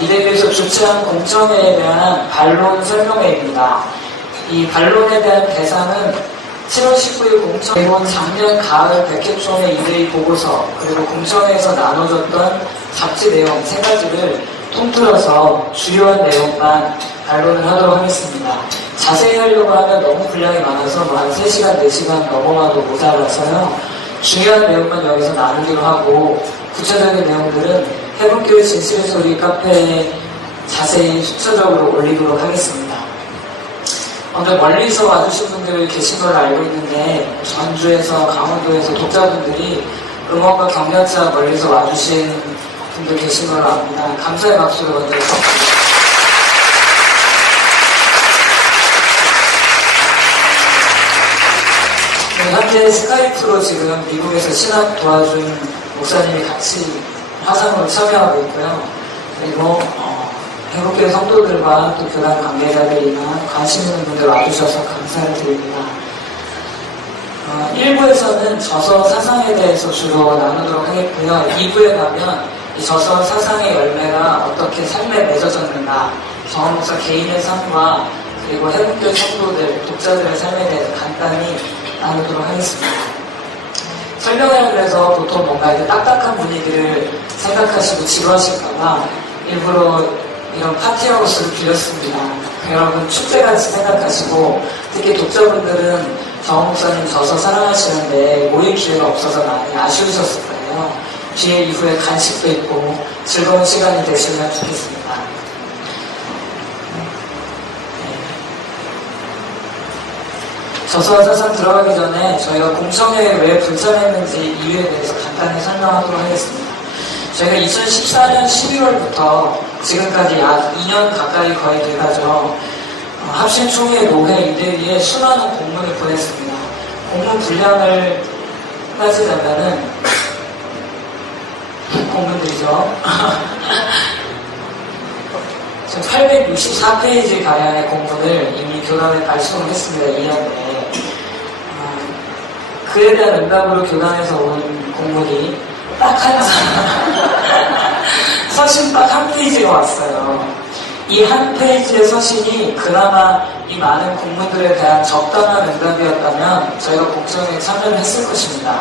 이대비에서 주최한 공청회에 대한 반론 설명회입니다. 이 반론에 대한 대상은 7월 19일 공청회, 작년 가을 백회총회 이대희 보고서, 그리고 공청회에서 나눠졌던 잡지 내용 3가지를 통틀어서 주요한 내용만 반론을 하도록 하겠습니다. 자세히 하려고 하면 너무 분량이 많아서 한 3시간, 4시간 넘어가도 모자라서요. 중요한 내용만 여기서 나누기로 하고 구체적인 내용들은 해븐교회 진실의 소리 카페에 자세히 순서적으로 올리도록 하겠습니다. 오늘 멀리서 와주신 분들 계신 걸 알고 있는데 전주에서 강원도에서 독자분들이 응원과 격려차 멀리서 와주신 분들 계신 걸로 압니다. 감사의 박수를 먼저 현재 스카이프로 지금 미국에서 신학 도와준 목사님이 같이 화상으로 참여하고 있고요. 그리고 해븐교회 성도들과 또 교단 관계자들이나 관심 있는 분들 와주셔서 감사를 드립니다. 1부에서는 저서 사상에 대해서 주로 나누도록 하겠고요. 2부에 가면 이 저서 사상의 열매가 어떻게 삶에 맺어졌는가, 정원 목사 개인의 삶과 그리고 해븐교회 성도들, 독자들의 삶에 대해서 간단히 나누도록 하겠습니다. 설명회를 해서 보통 뭔가 이제 딱딱한 분위기를 생각하시고 지루하실까봐 일부러 이런 파티하우스를 빌렸습니다. 여러분 축제같이 생각하시고, 특히 독자분들은 정원 목사님 저서 사랑하시는데 모일 기회가 없어서 많이 아쉬우셨을 거예요. 뒤에 이후에 간식도 있고 즐거운 시간이 되시면 좋겠습니다. 저서 사상 들어가기 전에 저희가 공청회에 왜 불참했는지 이유에 대해서 간단히 설명하도록 하겠습니다. 저희가 2014년 12월부터 지금까지 약 2년 가까이 거의 돼가죠. 합신총회 노회 이대위에 수많은 공문을 보냈습니다. 공문 분량을 따지자면은 공문들이죠. 864페이지 가량의 공문을 이미 교단에 발송을 했습니다. 2년 내에. 그에 대한 응답으로 교단에서 온 공문이 딱 한 장, 서신 딱 한 페이지가 왔어요. 이 한 페이지의 서신이 그나마 이 많은 공문들에 대한 적당한 응답이었다면 저희가 공청회에 참여를 했을 것입니다.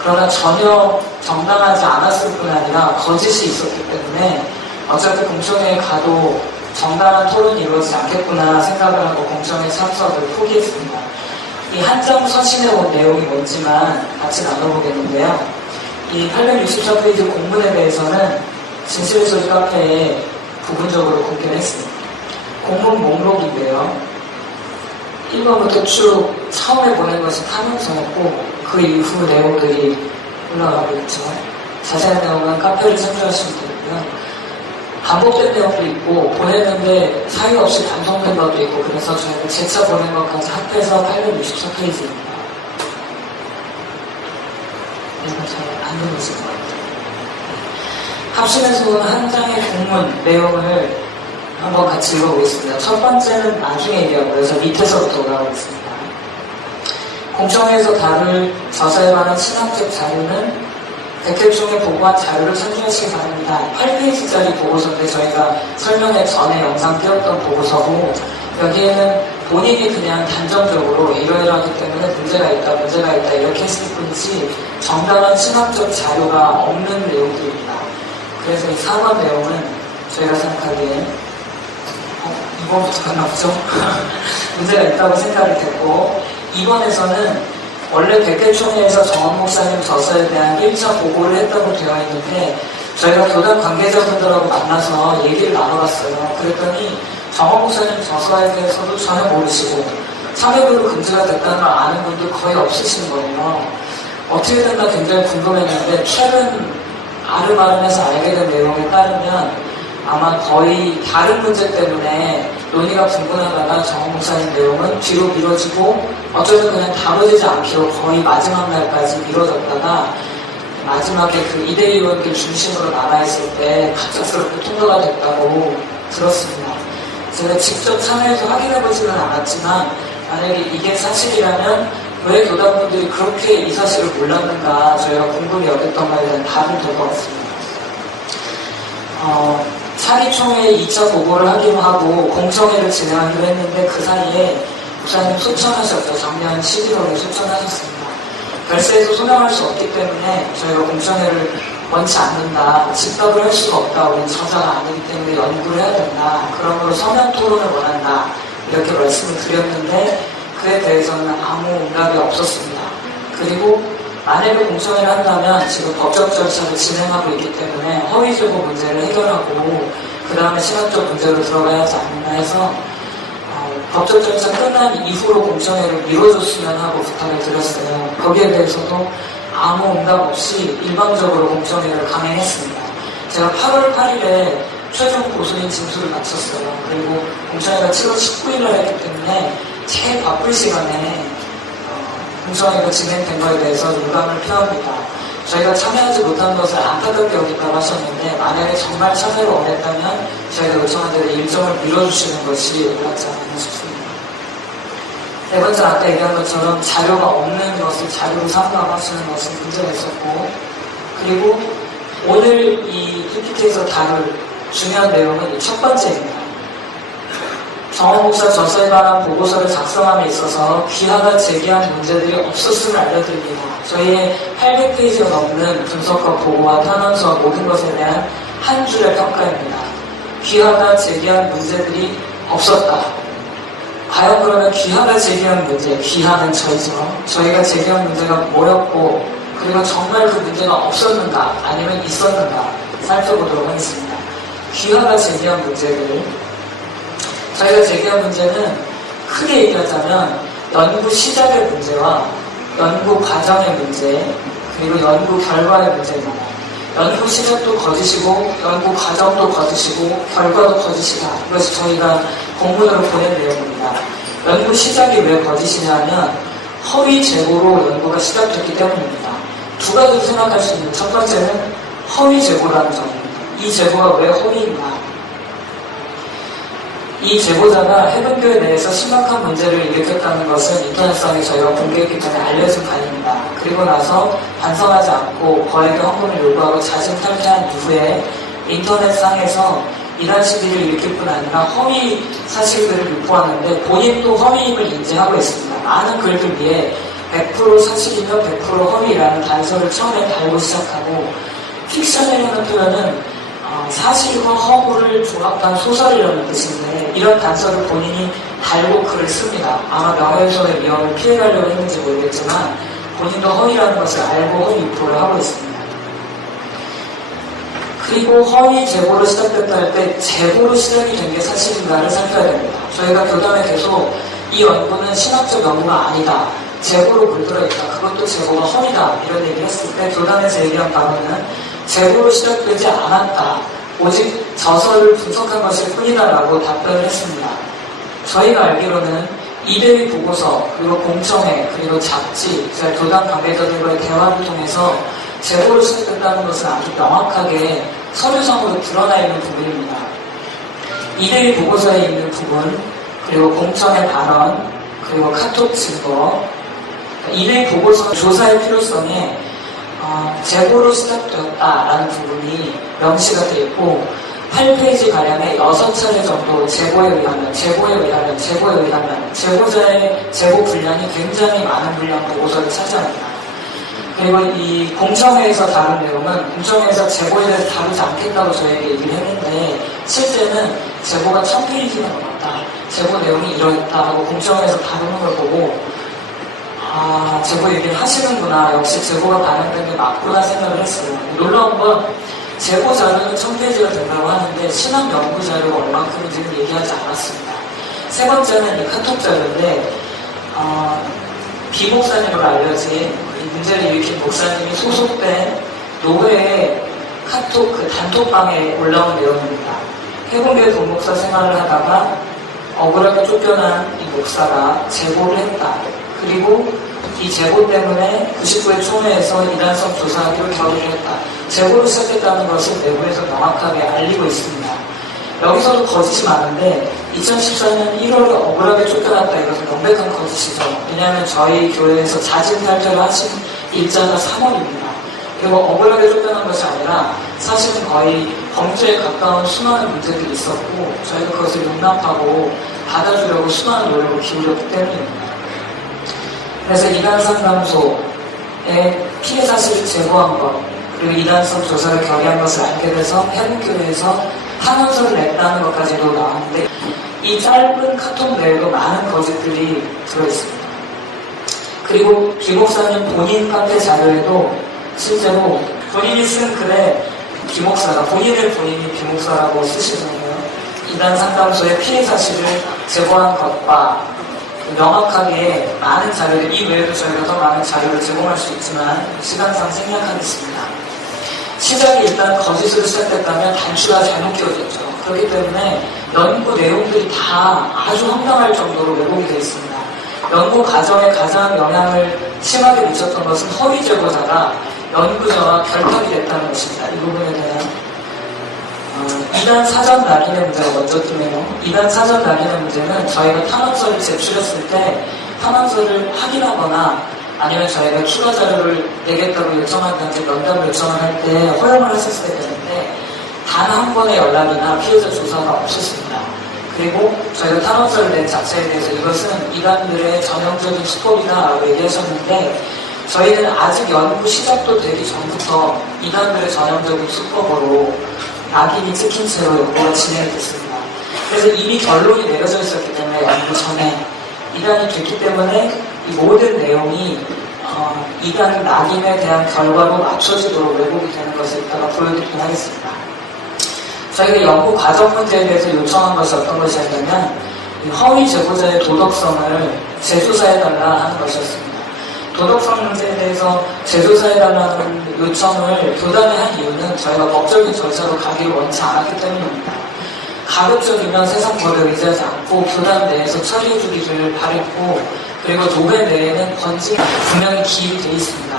그러나 전혀 정당하지 않았을 뿐 아니라 거짓이 있었기 때문에 어차피 공청회에 가도 정당한 토론이 이루어지지 않겠구나 생각을 하고 공청회 참석을 포기했습니다. 이 한 장 서신에 온 내용이 뭔지만 같이 나눠보겠는데요. 이 864페이지 공문에 대해서는 진실의 소리 카페에 부분적으로 공개를 했습니다. 공문 목록인데요. 1번부터 쭉 처음에 보낸 것이 타명서였고 그 이후 내용들이 올라가고 있죠. 자세한 내용은 카페를 참조하시면 되고요. 반복된 내용도 있고 보냈는데 사유 없이 단성된 것도 있고 그래서 저희가 재차 보낸 것까지 합해서 864페이지입니다. 이거 잘 안 들으실 것 같아요. 합신에서 온 한 장의 공문 내용을 한번 같이 읽어보겠습니다. 첫 번째는 나중에 얘기하고요. 그래서 밑에서부터 올라가고 있습니다. 공청회에서 다룰 저서에 관한 신학적 자료는 백회총회 보고한 자료를 참조하시기 바랍니다. 8페이지짜리 보고서인데 저희가 설명회 전에 영상 띄웠던 보고서고 여기에는 본인이 그냥 단정적으로 이러이러하기 때문에 문제가 있다 이렇게 했을 뿐이지 정당한 신학적 자료가 없는 내용들입니다. 그래서 이 4번 내용은 저희가 생각하기에 2번부터 갔나 보죠? 문제가 있다고 생각이 됐고 2번에서는 원래 백회총회에서 정원 목사님 저서에 대한 1차 보고를 했다고 되어 있는데 저희가 교단 관계자분들하고 만나서 얘기를 나눠봤어요. 그랬더니 정원 목사님 저서에 대해서도 전혀 모르시고 참여교로 금지가 됐다는 걸 아는 분도 거의 없으신 거예요. 어떻게 됐나 굉장히 궁금했는데 최근 아름아름해서 알게 된 내용에 따르면 아마 거의 다른 문제 때문에 논의가 분분하다가 정원 목사님 내용은 뒤로 미뤄지고 어쩌면 그냥 다뤄지지 않기로 거의 마지막 날까지 미뤄졌다가 마지막에 그 이대희 의원들 중심으로 남아있을 때 갑작스럽게 통과가 됐다고 들었습니다. 제가 직접 참여해서 확인해보지는 않았지만 만약에 이게 사실이라면 왜 교단분들이 그렇게 이 사실을 몰랐는가 저희가 궁금히 여겼던 거에 대한 답이 될 것 같습니다. 사기총회 2차 보고를 하기로 하고 공청회를 진행하기로 했는데 그 사이에 목사님 소천하셨죠. 작년 11월에 소천하셨습니다. 별세에서 소명할 수 없기 때문에 저희가 공청회를 원치 않는다. 집합을 할 수가 없다. 우리는 저자가 아니기 때문에 연구를 해야 된다. 그러므로 서면 토론을 원한다. 이렇게 말씀을 드렸는데 그에 대해서는 아무 응답이 없었습니다. 그리고 만약에 공청회를 한다면 지금 법적 절차를 진행하고 있기 때문에 허위제보 문제를 해결하고 그 다음에 신학적 문제로 들어가야 하지 않나 해서 법적 절차 끝난 이후로 공청회를 미뤄줬으면 하고 부탁을 드렸어요. 거기에 대해서도 아무 응답 없이 일방적으로 공청회를 강행했습니다. 제가 8월 8일에 최종 고소인 진술을 마쳤어요. 그리고 공청회가 7월 19일날 했기 때문에 제일 바쁠 시간에 공청회가 진행된 거에 대해서 유감을 표합니다. 저희가 참여하지 못한 것을 안타깝게 여긴다고 하셨는데 만약에 정말 참여를 원했다면 저희가 요청한 대로 일정을 밀어주시는 것이 옳지 않나 싶습니다. 네 번째 아까 얘기한 것처럼 자료가 없는 것을 자료로 삼가하시는 것은 문제가 있었고 그리고 오늘 이 PPT에서 다룰 중요한 내용은 이 첫 번째입니다. 정원 목사 저서에 관한 보고서를 작성함에 있어서 귀하가 제기한 문제들이 없었음을 알려드립니다. 저희의 800페이지가 넘는 분석과 보고와 탄원서와 모든 것에 대한 한 줄의 평가입니다. 귀하가 제기한 문제들이 없었다. 과연 그러면 귀하가 제기한 문제, 귀하는 저희죠. 저희가 제기한 문제가 뭐였고 그리고 정말 그 문제가 없었는가 아니면 있었는가 살펴보도록 하겠습니다. 귀하가 제기한 문제를 저희가 제기한 문제는 크게 얘기하자면 연구 시작의 문제와 연구 과정의 문제 그리고 연구 결과의 문제입니다. 연구 시작도 거짓이고 연구 과정도 거짓이고 결과도 거짓이다. 이것이 저희가 공문으로 보낸 내용입니다. 연구 시작이 왜 거짓이냐면 허위 제보로 연구가 시작됐기 때문입니다. 두 가지로 생각할 수 있는 첫 번째는 허위 제보라는 점입니다. 이 제보가 왜 허위인가? 이 제보자가 해변교회 내에서 심각한 문제를 일으켰다는 것은 인터넷상에 저희가 공개했기 때문에 알려진 바입니다. 그리고 나서 반성하지 않고 거액의 헌금을 요구하고 자진 탈퇴한 이후에 인터넷상에서 이러한 시비를 일으킬 뿐 아니라 허위 사실들을 유포하는데 본인도 허위임을 인지하고 있습니다. 많은 글들 위에 100% 사실이면 100% 허위라는 단서를 처음에 달고 시작하고 픽션이라는 표현은 사실과 허구를 조합한 소설이라는 뜻인데 이런 단서를 본인이 달고 글을 씁니다. 아마 명예훼손의 위험을 피해가려고 했는지 모르겠지만 본인도 허위라는 것을 알고 허위 유포를 하고 있습니다. 그리고 허위 제보로 시작됐다 할 때 제보로 시작이 된 게 사실인가를 살펴야 됩니다. 저희가 교단에 계속 이 연구는 신학적 연구가 아니다. 제보로 물들어있다. 그것도 제보가 허위다. 이런 얘기를 했을 때 교단에서 얘기한 바로는 제보로 시작되지 않았다. 오직 저서를 분석한 것일 뿐이다 라고 답변을 했습니다. 저희가 알기로는 이대위 보고서, 그리고 공청회, 그리고 잡지, 교단 관계자들과의 대화를 통해서 제보로 시작됐다는 것은 아주 명확하게 서류상으로 드러나 있는 부분입니다. 이대위 보고서에 있는 부분, 그리고 공청회 발언, 그리고 카톡 증거, 이대위 보고서 조사의 필요성에 제보로 시작되었다라는 부분이 명시가 되어 있고 8페이지 가량의 6차례 정도 제보에 의하면 제보자의 제보 분량이 굉장히 많은 분량 보고서를 차지합니다. 그리고 이 공청회에서 다룬 내용은 공청회에서 제보에 대해서 다루지 않겠다고 저에게 얘기를 했는데 실제는 제보가 1000페이지가 넘었다. 제보 내용이 이러했다 하고 공청회에서 다루는 걸 보고 제보 얘기를 하시는구나. 역시 제보가 반영된 게 맞구나 생각을 했어요. 놀라운 건 제보 자료는 1000페이지가 된다고 하는데 신학 연구 자료가 얼만큼인지는 얘기하지 않았습니다. 세 번째는 이 카톡 자료인데 비목사님으로 알려진 이 문제를 일으킨 목사님이 소속된 노회의 카톡 그 단톡방에 올라온 내용입니다. 해공교회 동목사 생활을 하다가 억울하게 쫓겨난 이 목사가 제보를 했다. 그리고 이 제보 때문에 99회 총회에서 이단성 조사하기로 결의했다. 제보로 시작했다는 것을 내부에서 명확하게 알리고 있습니다. 여기서도 거짓이 많은데 2014년 1월에 억울하게 쫓겨났다 이것은 명백한 거짓이죠. 왜냐하면 저희 교회에서 자진탈퇴를 하신 일자가 3월입니다. 그리고 억울하게 쫓겨난 것이 아니라 사실은 거의 범죄에 가까운 수많은 문제들이 있었고 저희가 그것을 용납하고 받아주려고 수많은 노력을 기울였기 때문입니다. 그래서 이단상담소에 피해 사실을 제보한 것 그리고 이단성 조사를 결의한 것을 알게 돼서 해국교회에서 탄원서를 냈다는 것까지도 나왔는데 이 짧은 카톡 내에도 많은 거짓들이 들어있습니다. 그리고 김 목사님 본인 카페 자료에도 실제로 본인이 쓴 글에 김 목사가 본인이 김 목사라고 쓰시잖아요. 이단 상담소의 피해 사실을 제보한 것과 명확하게 많은 자료들, 이 외에도 저희가 더 많은 자료를 제공할 수 있지만 시간상 생략하겠습니다. 시작이 일단 거짓으로 시작됐다면 단추가 잘못 끼워졌죠. 그렇기 때문에 연구 내용들이 다 아주 황당할 정도로 왜곡이 되어 있습니다. 연구 과정에 가장 영향을 심하게 미쳤던 것은 허위 제보자가 연구자와 결탁이 됐다는 것입니다. 이 부분에 대한 이단 사전 낙인의 문제가 먼저 뜨네요. 이단 사전 낙인의 문제는 저희가 탄원서를 제출했을 때 탄원서를 확인하거나 아니면 저희가 추가 자료를 내겠다고 요청한다든지 면담을 요청을 할 때 허용을 하셨어야 되는데 단 한 번의 연락이나 피해자 조사가 없었습니다. 그리고 저희가 탄원서를 낸 자체에 대해서 이것은 이단들의 전형적인 수법이다라고 얘기하셨는데 저희는 아직 연구 시작도 되기 전부터 이단들의 전형적인 수법으로 낙인이 찍힌 채로 연구가 진행이 됐습니다. 그래서 이미 결론이 내려져 있었기 때문에 연구 전에 이단이 됐기 때문에 이 모든 내용이 이단 낙인에 대한 결과로 맞춰지도록 왜곡이 되는 것을 이따가 보여드리긴 하겠습니다. 저희가 연구 과정 문제에 대해서 요청한 것이 어떤 것이었냐면 허위 제보자의 도덕성을 재조사해달라 하는 것이었습니다. 도덕성 문제에 대해서 재조사해달라는 요청을 교단에 한 이유는 저희가 법적인 절차로 가기를 원치 않았기 때문입니다. 가급적이면 세상 법에 의지하지 않고 교단 내에서 처리해주기를 바랬고 그리고 노회 내에는 권지가 분명히 기입되어 있습니다.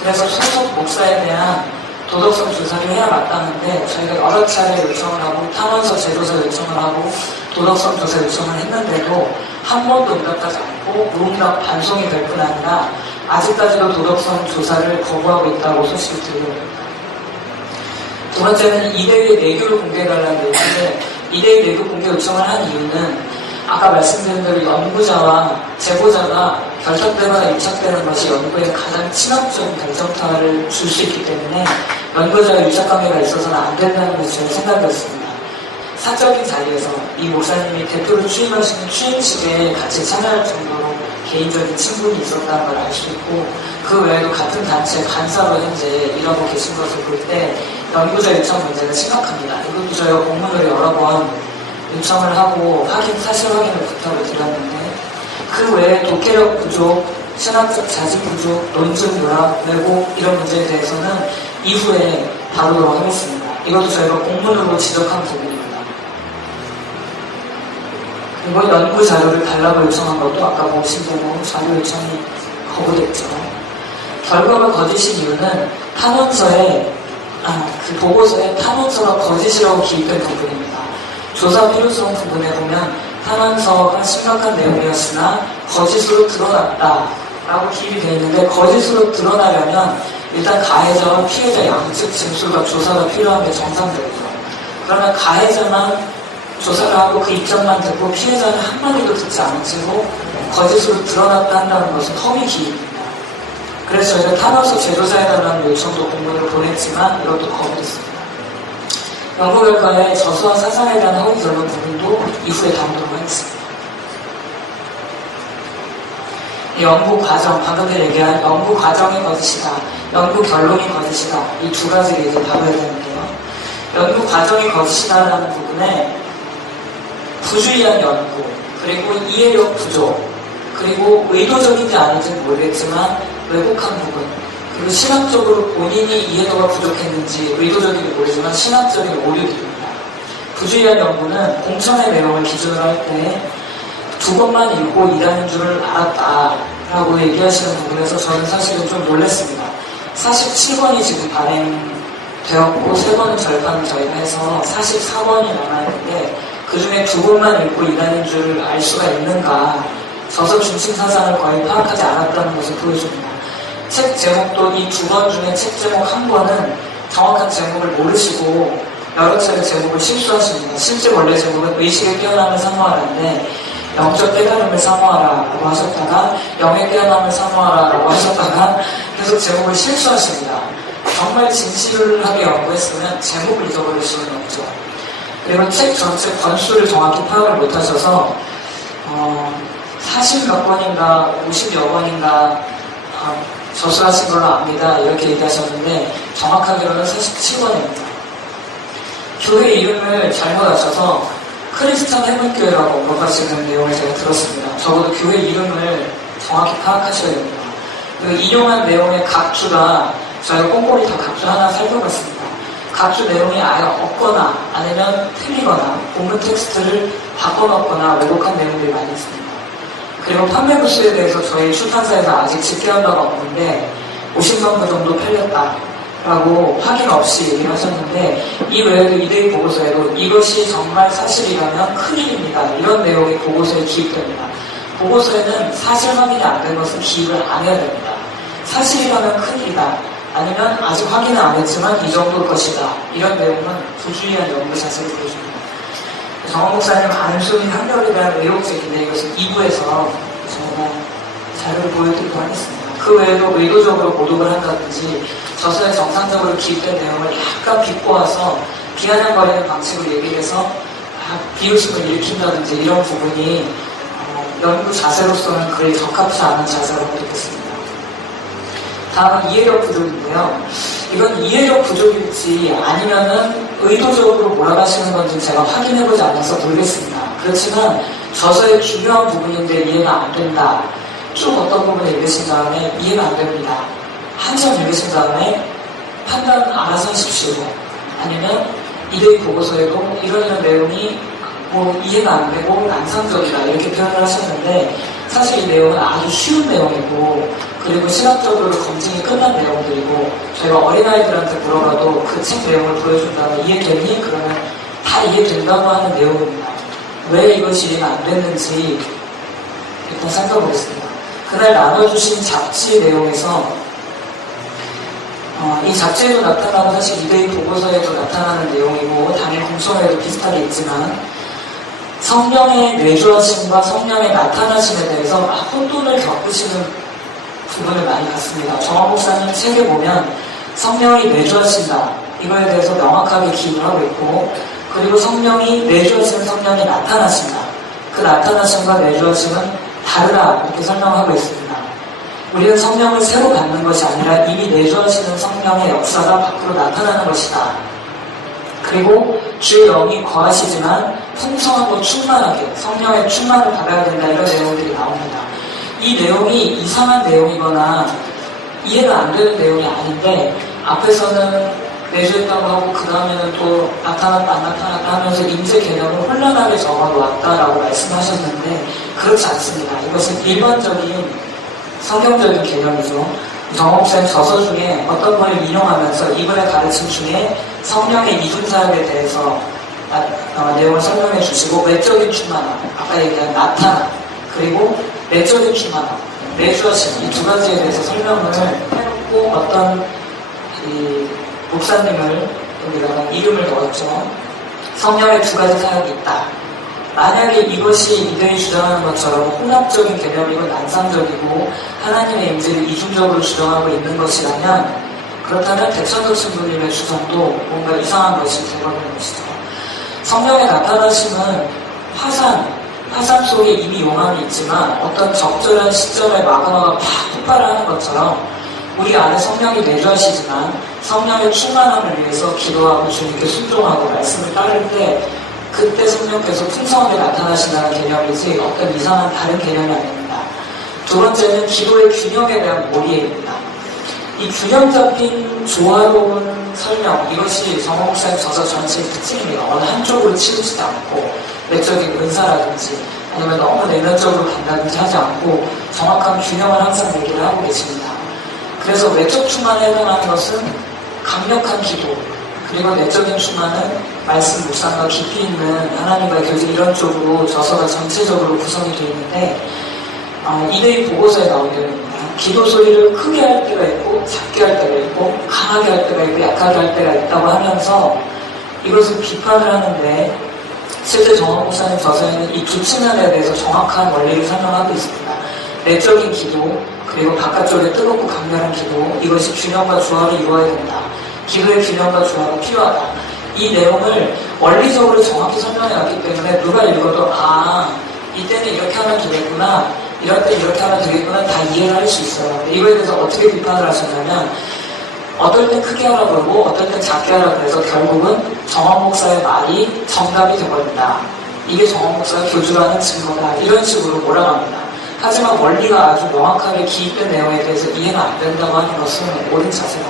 그래서 소속 목사에 대한 도덕성 조사를 해야 마땅한데 저희가 여러 차례 요청을 하고 탄원서 재조사 요청을 하고 도덕성 조사 요청을 했는데도 한 번도 응답하지 않고 무응답 반송이 될 뿐 아니라 아직까지도 도덕성 조사를 거부하고 있다고 소식을 드리고 있습니다. 두 번째는 2대1 내교를 공개해달라는 얘기인데 2대1 내교 공개 요청을 한 이유는 아까 말씀드린 대로 연구자와 제보자가 결탁되거나 유착되는 것이 연구에 가장 친화적인 결정타를 줄 수 있기 때문에 연구자와 유착관계가 있어서는 안 된다는 것이 제 생각이었습니다. 사적인 자리에서 이 목사님이 대표로 취임하시는 취임식에 같이 참여할 정도로 개인적인 친분이 있었다는 걸 알 수 있고 그 외에도 같은 단체 간사로 현재 일하고 계신 것을 볼 때 연구자 요청 문제가 심각합니다. 이것도 저희가 공문으로 여러 번 요청을 하고 사실 확인을 부탁을 드렸는데 그 외에 독해력 부족, 신학적 자질 부족, 논증 요락, 왜곡 이런 문제에 대해서는 이후에 다루도록 하겠습니다. 이것도 저희가 공문으로 지적한 부분입니다. 그리고 연구 자료를 달라고 요청한 것도 아까 보신 대로 자료 요청이 거부됐죠. 결과가 거짓인 이유는 그 보고서에 탄원서가 거짓이라고 기입된 부분입니다. 조사 필요성 부분에 보면 탄원서가 심각한 내용이었으나 거짓으로 드러났다라고 기입이 되어 있는데 거짓으로 드러나려면 일단 가해자와 피해자 양측 진술과 조사가 필요한 게 정상적이죠. 그러면 가해자만 조사를 하고 그 입장만 듣고 피해자는 한마디도 듣지 않은 채로 거짓으로 드러났다 한다는 것은 허위 기입입니다. 그래서 저희가 탄원서 재조사해달라는 요청도 공문으로 보냈지만 이것도 거부됐습니다. 연구 결과에 저수와 사상에 대한 허위 결론 부분도 이후에 다루도록 하겠습니다. 연구 과정, 방금 전에 얘기한 연구 과정이 거짓이다, 연구 결론이 거짓이다, 이 두 가지를 이제 다뤄야 되는데요. 연구 과정이 거짓이다라는 부분에 부주의한 연구, 그리고 이해력 부족, 그리고 의도적인지 아닌지는 모르겠지만 왜곡한 부분, 그리고 신학적으로 본인이 이해도가 부족했는지 의도적인지 모르지만 신학적인 오류들입니다. 부주의한 연구는 공천의 내용을 기준으로 할 때 두 번만 읽고 이단인 줄을 알았다라고 얘기하시는 부분에서 저는 사실은 좀 놀랐습니다. 47번이 지금 되었고, 3권은 절판을 저희가 해서 44권이 남아있는데, 그 중에 2권만 읽고 이단인 줄 알 수가 있는가, 저서 중심 사상을 거의 파악하지 않았다는 것을 보여줍니다. 책 제목도 이 2권 중에 책 제목 1권은 정확한 제목을 모르시고 여러 차례 제목을 실수하십니다. 실제 원래 제목은 의식의 깨어남을 사모하라인데 영적 깨달음을 사모하라라고 하셨다가 영의 깨어남을 사모하라라고 하셨다가 계속 제목을 실수하십니다. 정말 진실하게 연구했으면 제목을 잊어버릴 수는 없죠. 그리고 책 전체 권수를 정확히 파악을 못하셔서 40몇 권인가 50여 권인가 저술하신 걸로 압니다. 이렇게 얘기하셨는데 정확하게는 47권입니다. 교회 이름을 잘못 아셔서 크리스천 해문교회라고 언급하시는 내용을 제가 들었습니다. 적어도 교회 이름을 정확히 파악하셔야 됩니다. 그리고 인용한 내용의 각주가 저희가 꼼꼼히 더 각주 하나 살펴봤습니다. 각주 내용이 아예 없거나 아니면 틀리거나 본문 텍스트를 바꿔놓거나 왜곡한 내용들이 많이 있습니다. 그리고 판매 부수에 대해서 저희 출판사에서 아직 집계한 바가 없는데 50만 부 정도 팔렸다라고 확인 없이 얘기를 하셨는데 이 외에도 이데이 보고서에도 이것이 정말 사실이라면 큰일입니다. 이런 내용이 보고서에 기입됩니다. 보고서에는 사실 확인이 안 된 것은 기입을 안 해야 됩니다. 사실이라면 큰일이다. 아니면 아직 확인은 안 했지만 이 정도일 것이다. 이런 내용은 부주의한 연구 자세를 보여줍니다. 정원 목사님 안수인 한결에 대한 의혹적인데 이것은 2부에서 저희가 자료를 보여드리도록 하겠습니다. 그 외에도 의도적으로 모독을 한다든지 저서에 정상적으로 기입된 내용을 약간 비꼬아서 비아냥거리는 방식으로 얘기를 해서 비웃음을 일으킨다든지 이런 부분이 연구 자세로서는 그리 적합치 않은 자세라고 느꼈습니다. 다음은 이해력 부족인데요. 이건 이해력 부족일지 아니면은 의도적으로 몰아가시는 건지 제가 확인해보지 않아서 모르겠습니다. 그렇지만 저서의 중요한 부분인데 이해가 안 된다. 쭉 어떤 부분을 읽으신 다음에 이해가 안 됩니다. 한참 읽으신 다음에 판단 알아서 하십시오. 아니면 이데이 보고서에도 이런 내용이 이해가 안 되고 난상적이다 이렇게 표현을 하셨는데 사실 이 내용은 아주 쉬운 내용이고 그리고 시각적으로 검증이 끝난 내용들이고 저희가 어린아이들한테 물어봐도 그 책 내용을 보여준다면 이해되니? 그러면 다 이해된다고 하는 내용입니다. 왜 이것이 이해가 안 됐는지 일단 살펴보겠습니다. 그날 나눠주신 잡지 내용에서 이 잡지에도 나타나고 사실 이데이 보고서에도 나타나는 내용이고 당일 공소에도 비슷하게 있지만 성령의 내주하심과 성령의 나타나심에 대해서 혼돈을 겪으시는 부분을 많이 갖습니다. 정화 목사님 책에 보면 성령이 내주하신다 이거에 대해서 명확하게 기입을 하고 있고 그리고 성령이 내주하시는 성령이 나타나신다 그 나타나심과 내주하심은 다르다 이렇게 설명하고 있습니다. 우리는 성령을 새로 받는 것이 아니라 이미 내주하시는 성령의 역사가 밖으로 나타나는 것이다. 그리고 주의 영이 거하시지만 풍성하고 충만하게 성령의 충만을 받아야 된다 이런 내용들이 나옵니다. 이 내용이 이상한 내용이거나 이해가 안 되는 내용이 아닌데 앞에서는 내주했다고 하고 그 다음에는 또 나타났다 안 나타났다 하면서 인재 개념을 혼란하게 적어놓았다라고 말씀하셨는데 그렇지 않습니다. 이것은 일반적인 성경적인 개념이죠. 정옥사님 저서 중에 어떤 분을 인용하면서 이분의 가르침 중에 성령의 이중사역에 대해서 내용을 설명해 주시고 외적인 충만함, 아까 얘기한 나타남, 그리고 내적인 충만함, 내주하심 이 두 가지에 대해서 설명을 해놓고 어떤 목사님을 여기다가 이름을 넣었죠. 성령의 두 가지 사역이 있다. 만약에 이것이 이들이 주장하는 것처럼 혼합적인 개념이고 난상적이고 하나님의 임재를 이중적으로 주장하고 있는 것이라면 그렇다면 대천덕 신부님의 주장도 뭔가 이상한 것이 되어버리는 것이죠. 성령의 나타나심은 화산 속에 이미 용암이 있지만 어떤 적절한 시점에 마그마가 팍 폭발하는 것처럼 우리 안에 성령이 내주하시지만 성령의 충만함을 위해서 기도하고 주님께 순종하고 말씀을 따를 때 그때 성령께서 풍성하게 나타나신다는 개념이지 어떤 이상한 다른 개념이 아닙니다. 두 번째는 기도의 균형에 대한 몰이입니다. 이 균형 잡힌 조화로운 설명 이것이 정옥사의 저서 전체의 특징입니다. 어느 한쪽으로 치우치지 않고 내적인 은사라든지 아니면 너무 내면적으로 간다든지 하지 않고 정확한 균형을 항상 얘기를 하고 계십니다. 그래서 외적 충만에 해당하는 것은 강력한 기도 그리고 내적인 충만은 말씀 묵상과 깊이 있는 하나님과의 교제 이런 쪽으로 저서가 전체적으로 구성이 되어 있는데 이대희 보고서에 나온 내용입니다. 기도 소리를 크게 할 때가 있고 작게 할 때가 있고 강하게 할 때가 있고 약하게 할 때가 있다고 하면서 이것을 비판을 하는데 실제 정원 목사님 저서에는 이 두 측면에 대해서 정확한 원리를 설명하고 있습니다. 내적인 기도 그리고 바깥쪽에 뜨겁고 강렬한 기도 이것이 균형과 조화를 이루어야 된다. 기도의 균형과 조화가 필요하다. 이 내용을 원리적으로 정확히 설명해왔기 때문에 누가 읽어도 이때는 이렇게 하면 되겠구나 이럴 때 이렇게 하면 되겠구나 다 이해를 할 수 있어요. 이거에 대해서 어떻게 비판을 하셨냐면 어떨 땐 크게 하라고 그러고 어떨 땐 작게 하라고 해서 결국은 정원 목사의 말이 정답이 되어버린다. 이게 정원 목사가 교주라는 증거다. 이런 식으로 몰아갑니다. 하지만 원리가 아주 명확하게 기입된 내용에 대해서 이해가 안 된다고 하는 것은 옳은 자세다.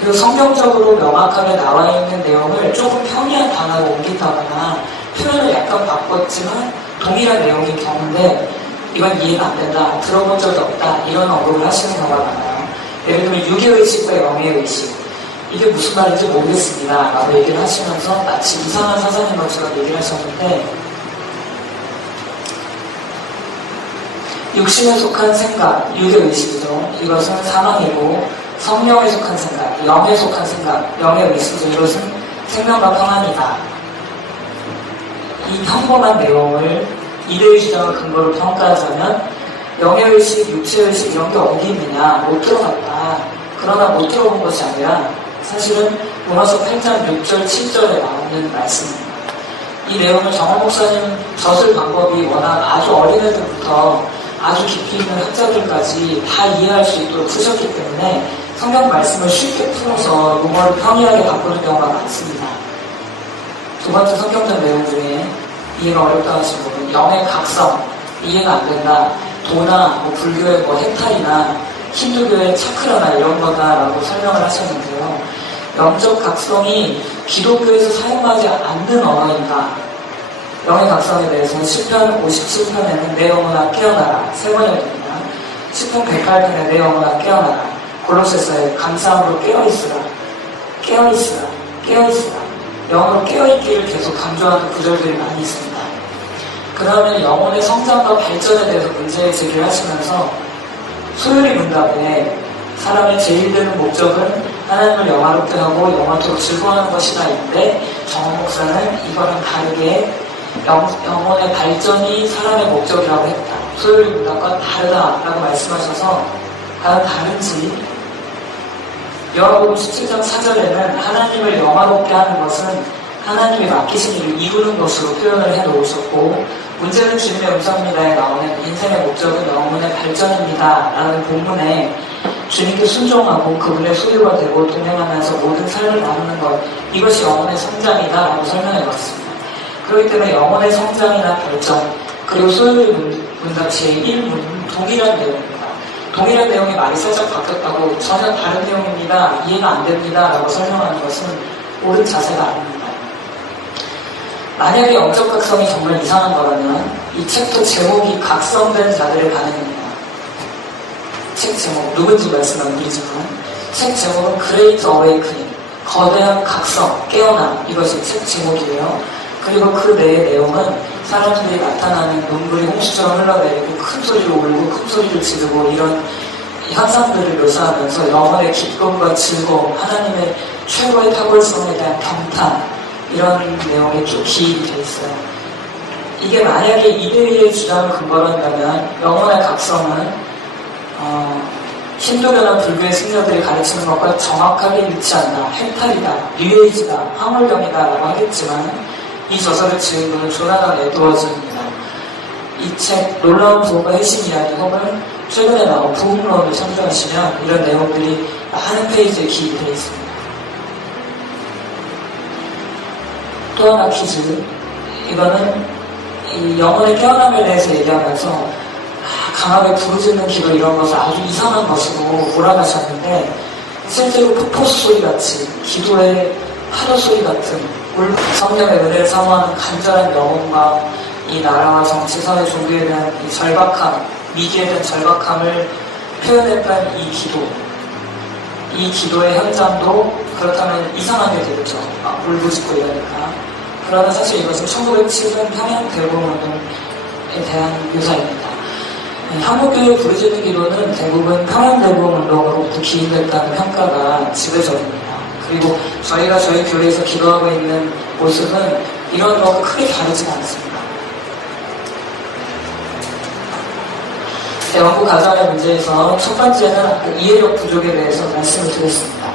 그리고 성경적으로 명확하게 나와 있는 내용을 조금 편리한 단어로 옮긴다거나 표현을 약간 바꿨지만 동일한 내용인 경우인데 이건 이해가 안 된다. 들어본 적이 없다. 이런 언급을 하시는 경우가 많아요. 예를 들면 유교의식과 영예의식 이게 무슨 말인지 모르겠습니다 라고 얘기를 하시면서 마치 이상한 사상인 것처럼 얘기를 하셨는데 육신에 속한 생각, 유교의식이죠. 이것은 사망이고 성령에 속한 생각, 영에 속한 생각, 영예의식이죠. 이것은 생명과 평안이다. 이 평범한 내용을 이대의 주장을 근거로 평가하자면 영예의식, 육체의식 이런 게 어디 있느냐 못 들어갔다. 그러나 못 들어본 것이 아니라 사실은 로마서 8장 6절, 7절에 나오는 말씀입니다. 이 내용을 정원 목사님 젖을 방법이 워낙 아주 어린애들부터 아주 깊이 있는 학자들까지 다 이해할 수 있도록 푸셨기 때문에 성경 말씀을 쉽게 풀어서 용어를 편리하게 바꾸는 경우가 많습니다. 두 번째 성경적 내용 중에 이해가 어렵다 하신 분은 영의 각성, 이해가 안 된다. 도나 불교의 헥탈이나 힌두교의 차크라나 이런 거다라고 설명을 하셨는데요. 영적 각성이 기독교에서 사용하지 않는 언어인가? 영의 각성에 대해서는 시편 57편에는 내 영혼아 깨어나라 세 번역입니다. 시편 108편에 내 영혼아 깨어나라 골로새서에 감사함으로 깨어있으라 깨어있으라 깨어있으라 영으로 깨어있기를 계속 강조하는 구절들이 많이 있습니다. 그 다음에 영혼의 성장과 발전에 대해서 문제 제기를 하시면서 소요리 문답에 사람의 제일 되는 목적은 하나님을 영화롭게 하고 영원토록 즐거워하는 것이다 인데 정원 목사는 이거는 다르게 영혼의 발전이 사람의 목적이라고 했다. 소요리 문답과 다르다라고 말씀하셔서 과연 다른지 여러분 17장 4절에는 하나님을 영화롭게 하는 것은 하나님이 맡기신 일을 이루는 것으로 표현을 해놓으셨고 문제는 주님의 음성입니다에 나오는 인생의 목적은 영혼의 발전입니다 라는 본문에 주님께 순종하고 그분의 소유가 되고 동행하면서 모든 삶을 나누는 것 이것이 영혼의 성장이다 라고 설명해봤습니다. 그렇기 때문에 영혼의 성장이나 발전 그리고 소유의 문답시의 1문 동일한 내용입니다. 동일한 내용이 말이 살짝 바뀌었다고 전혀 다른 내용입니다. 이해가 안 됩니다 라고 설명하는 것은 옳은 자세가 아닙니다. 만약에 영적 각성이 정말 이상한 거라면 이 챕터 제목이 각성된 자들의 반응입니다. 책 제목 누군지 말씀 안 드리지만 책 제목은 Great Awakening 거대한 각성, 깨어남 이것이 책 제목이에요. 그리고 그 내의 내용은 사람들이 나타나는 눈물이 홍수처럼 흘러내리고 큰 소리로 울고 큰 소리를 지르고 이런 현상들을 묘사하면서 영혼의 기쁨과 즐거움, 하나님의 최고의 탁월성에 대한 경탄 이런 내용이 쭉 기입이 되어 있어요. 이게 만약에 이대희의 주장을 근거로 한다면 영혼의 각성은 힌두교나 불교의 승려들이 가르치는 것과 정확하게 일치한다. 헥탈이다. 뉴에이지다. 황홀경이다 라고 하겠지만 이 저서를 지은 분은 조나단 에드워즈입니다. 이 책 놀라운 부흥과 핵심 이야기 혹은 최근에 나온 부흥론을 참조하시면 이런 내용들이 많은 페이지에 기입이 되어 있습니다. 또 하나 퀴즈. 이거는 이 영혼의 깨어남에 대해서 얘기하면서 강하게 부르짖는 기도 이런 것을 아주 이상한 것으로 몰아가셨는데 실제로 폭포수 소리 같이 기도의 파도 소리 같은 성령의 은혜를 사모하는 간절한 영혼과 이 나라와 정치, 사회, 종교에 대한 이 절박함, 미기에 대한 절박함을 표현했던 이 기도 이 기도의 현장도 그렇다면 이상하게 되겠죠. 울부짖고 이러니까. 그러나 사실 이것은 1907년 평양대공운동에 대한 묘사입니다. 한국교회 부르짖는 기도는 대부분 평양대공운동으로부터 기인됐다는 평가가 지배적입니다. 그리고 저희가 저희 교회에서 기도하고 있는 모습은 이런 것과 크게 다르지 않습니다. 영국 가정의 문제에서 첫 번째는 이해력 부족에 대해서 말씀을 드렸습니다.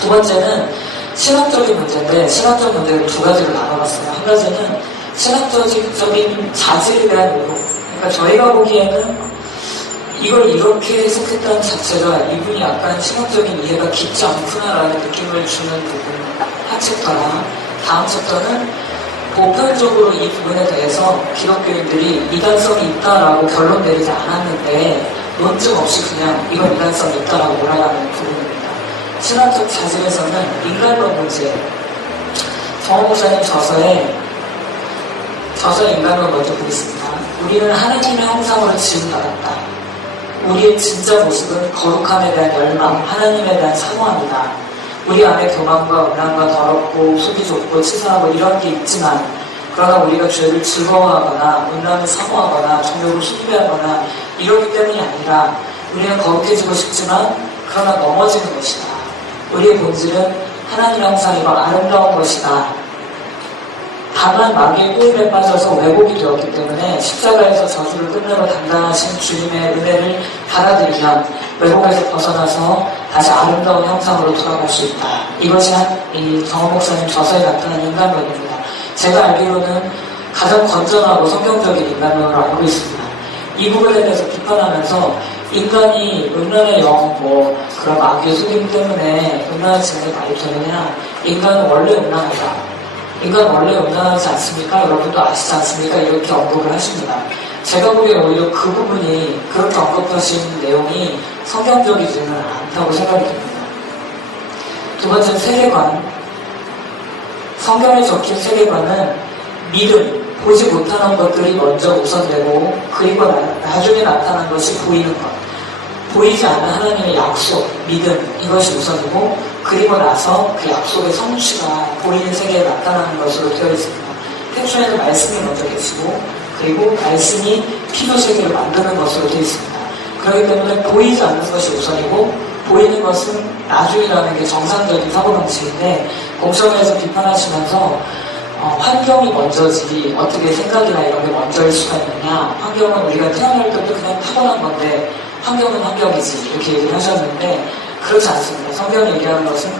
두 번째는 신학적인 문제인데 신학적 문제를 두 가지로 나눠봤어요. 한 가지는 신학적인 자질에 대한 의혹. 그러니까 저희가 보기에는 이걸 이렇게 해석했다는 자체가 이분이 약간 신학적인 이해가 깊지 않구나라는 느낌을 주는 부분 한 챕터랑 다음 챕터는 보편적으로 이 부분에 대해서 기독교인들이 이단성이 있다라고 결론 내리지 않았는데 논증 없이 그냥 이건 이단성이 있다라고 몰아가는 부분입니다. 신학적 자질에서는 인간론 문제, 정원 목사님 저서의 인간론 먼저 보겠습니다. 우리는 하나님의 형상으로 지음받았다. 우리의 진짜 모습은 거룩함에 대한 열망, 하나님에 대한 사모함이다. 우리 안에 교만과 음란과 더럽고 속이 좁고 치사하고 이런 게 있지만 그러나 우리가 죄를 즐거워하거나 음란을 사모하거나 정욕을 숭배하거나 이러기 때문이 아니라 우리는 거룩해지고 싶지만 그러나 넘어지는 것이다. 우리의 본질은 하나님의 형상이고 아름다운 것이다. 다만 마귀의 꼬임에 빠져서 왜곡이 되었기 때문에 십자가에서 저주를 끝내러 담당하신 주님의 은혜를 받아들이면 왜곡에서 벗어나서 다시 아름다운 형상으로 돌아갈 수 있다. 이것이 이 정원 목사님 저서에 나타난 인간론입니다. 제가 알기로는 가장 건전하고 성경적인 인간론으로 알고 있습니다. 이 부분에 대해서 비판하면서 인간이 음란의 영, 그런 마귀의 속임 때문에 음란한 증상이 많이 되느냐? 인간은 원래 음란하다. 인간 원래 음란하지 않습니까? 여러분도 아시지 않습니까? 이렇게 언급을 하십니다. 제가 보기에 오히려 그 부분이 그렇게 언급하신 내용이 성경적이지는 않다고 생각이 듭니다. 두 번째는 세계관. 성경에 적힌 세계관은 믿음, 보지 못하는 것들이 먼저 우선되고 그리고 나중에 나타난 것이 보이는 것. 보이지 않는 하나님의 약속, 믿음 이것이 우선이고 그리고 나서 그 약속의 성취가 보이는 세계에 나타나는 것으로 되어 있습니다. 태초에는 말씀이 먼저 계시고 그리고 말씀이 피조 세계를 만드는 것으로 되어 있습니다. 그렇기 때문에 보이지 않는 것이 우선이고 보이는 것은 나중이라는 게 정상적인 사고방식인데 공성에서 비판하시면서 환경이 먼저지 어떻게 생각이나 이런 게 먼저일 수가 있느냐. 환경은 우리가 태어날 때도 그냥 타고난 건데 환경은 환경이지 이렇게 얘기를 하셨는데 그렇지 않습니다. 성경이 얘기하는 것은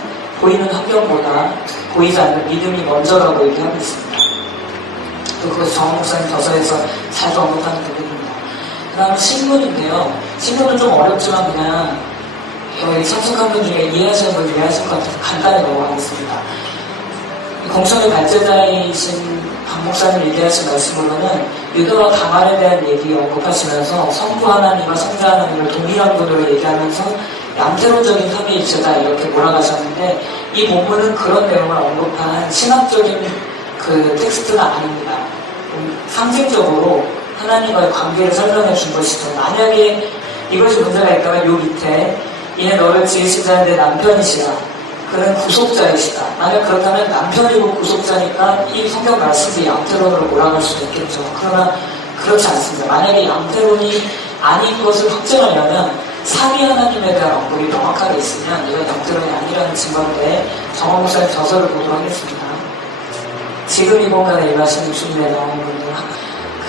보이는 환경보다 보이지 않는 믿음이 먼저라고 얘기하고 있습니다. 또 그것이 정원 목사님 저서에서 자주 언급하는 부분입니다. 그 다음에 신문인데요. 신문은 좀 어렵지만 그냥 여기 참석한 분 중에 이해하시는 분 이해하실 것 같아서 간단히 넘어가겠습니다. 공성의 발제자이신 박 목사님 얘기하신 말씀으로는 유다와 다말에 대한 얘기 언급하시면서 성부 하나님과 성자 하나님을 동일한 분으로 얘기하면서 양태론적인 삼위일체다 이렇게 몰아가셨는데 이 본문은 그런 내용을 언급한 신학적인 그 텍스트가 아닙니다. 상징적으로 하나님과의 관계를 설명해 준 것이죠. 만약에 이것이 문제가 있다면 요 밑에 이는 너를 지으신 자는 내 남편이시라. 그는 구속자이시다. 만약 그렇다면 남편이고 구속자니까 이 성경 말씀이 양태론으로 몰아갈 수도 있겠죠. 그러나 그렇지 않습니다. 만약에 양태론이 아닌 것을 확증하려면 삼위 하나님에 대한 언급이 명확하게 있으면 이건 양태론이 아니라는 증거인데 정원 목사님 저서를 보도록 하겠습니다. 지금 이 공간에 일하시는 주님의 나오는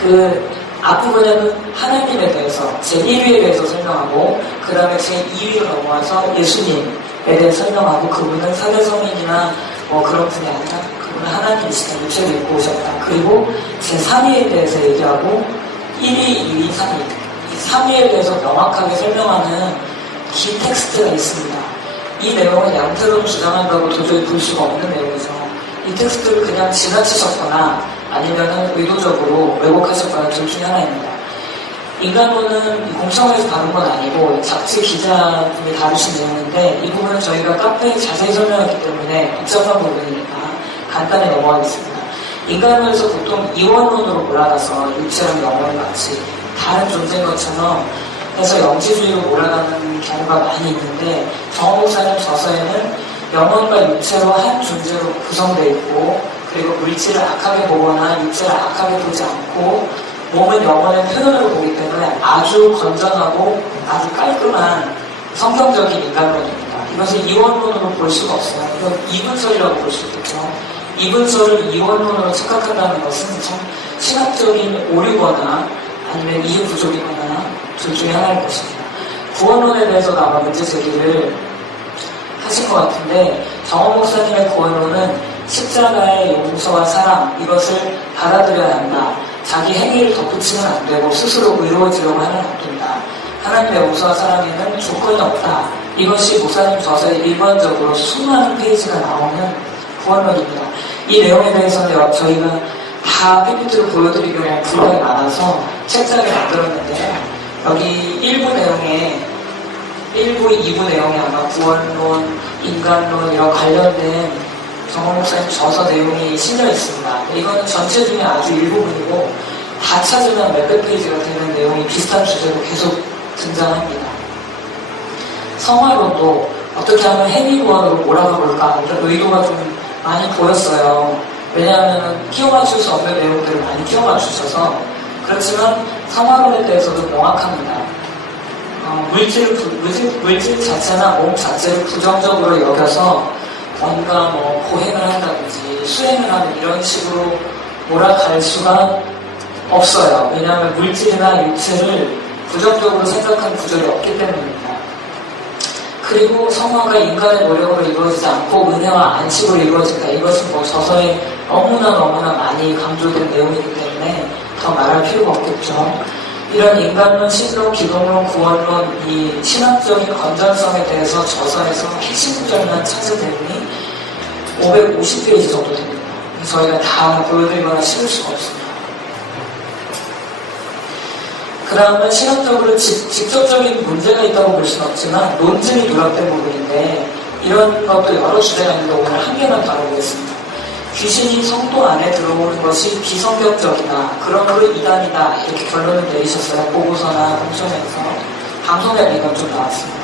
그 앞부분에는 하나님에 대해서 제1위에 대해서 설명하고 그 다음에 제2위로 넘어와서 예수님에 대해 설명하고 그분은 사대성인이나 그런 분이 아니라 그분은 하나님이시다. 육체를 입고 오셨다. 그리고 제3위에 대해서 얘기하고 1위, 2위, 3위 이 3위에 대해서 명확하게 설명하는 긴 텍스트가 있습니다. 이 내용은 양태론 주장한다고 도저히 볼 수가 없는 내용이죠. 이 텍스트를 그냥 지나치셨거나 아니면 의도적으로 왜곡하셨거나 둘 중에 하나입니다. 인간론은 공청회에서 다룬 건 아니고 잡지 기자분이 다루신 내용인데 이 부분은 저희가 카페에 자세히 설명했기 때문에 복잡한 부분이니까 간단히 넘어가겠습니다. 인간론에서 보통 이원론으로 몰아가서 육체랑 영혼이 같이 다른 존재인 것처럼 해서 영지주의로 몰아가는 경우가 많이 있는데 정원 목사님 저서에는 영혼과 육체로 한 존재로 구성되어 있고 그리고 물질을 악하게 보거나 육체를 악하게 보지 않고 몸은 영혼의 표현으로 보기 때문에 아주 건전하고 아주 깔끔한 성경적인 인간론입니다. 이것을 이원론으로 볼 수가 없어요. 이건 이분설이라고 볼 수 있겠죠. 이분설을 이원론으로 착각한다는 것은 좀 신학적인 오류거나 아니면 이해 부족이거나 둘 중에 하나일 것입니다. 구원론에 대해서도 아마 문제 제기를 하신 것 같은데 정원 목사님의 구원론은 십자가의 용서와 사랑 이것을 받아들여야 한다. 자기 행위를 덧붙이면 안 되고 스스로 의로워지려고 하면 안 된다. 하나님의 용서와 사랑에는 조건이 없다. 이것이 목사님 저서에 일반적으로 수많은 페이지가 나오는 구원론입니다. 이 내용에 대해서는 저희가 다 PPT로 보여드리기에는 분량이 많아서 책자를 만들었는데요. 여기 1부 내용에 1부, 2부 내용에 아마 구원론, 인간론 이런 관련된 정원 목사님 저서 내용이 실려 있습니다. 이거는 전체 중에 아주 일부분이고 다 찾으면 몇백 페이지가 되는 내용이 비슷한 주제로 계속 등장합니다. 성화론도 어떻게 하면 행위구원으로 몰아가 볼까 이런 의도가 좀 많이 보였어요. 왜냐하면 끼워 맞출 수 없는 내용들을 많이 끼워 맞추셔서 그렇지만 성화론에 대해서도 명확합니다. 물질 자체나 몸 자체를 부정적으로 여겨서 뭔가 고행을 한다든지 수행을 하는 이런 식으로 몰아갈 수가 없어요. 왜냐하면 물질이나 육체를 부정적으로 생각한 구절이 없기 때문입니다. 그리고 성화가 인간의 노력으로 이루어지지 않고 은혜와 안식으로 이루어진다. 이것은 저서에 너무나 많이 강조된 내용이기 때문에 더 말할 필요가 없겠죠. 이런 인간론, 신론, 기독론, 구원론, 이 신학적인 건전성에 대해서 저서에서 핵심 구절만 찾은 내용이 550페이지 정도 됩니다. 저희가 다 보여드리거나 실을 수가 없습니다. 그 다음은 신학적으로 직접적인 문제가 있다고 볼 수는 없지만 논증이 누락된 부분인데 이런 것도 여러 주제가 있는데 오늘 한 개만 다뤄보겠습니다. 귀신이 성도 안에 들어오는 것이 비성경적이다. 그러므로 이단이다. 이렇게 결론을 내리셨어요. 보고서나 공청회에서. 방송에 이건 좀 나왔습니다.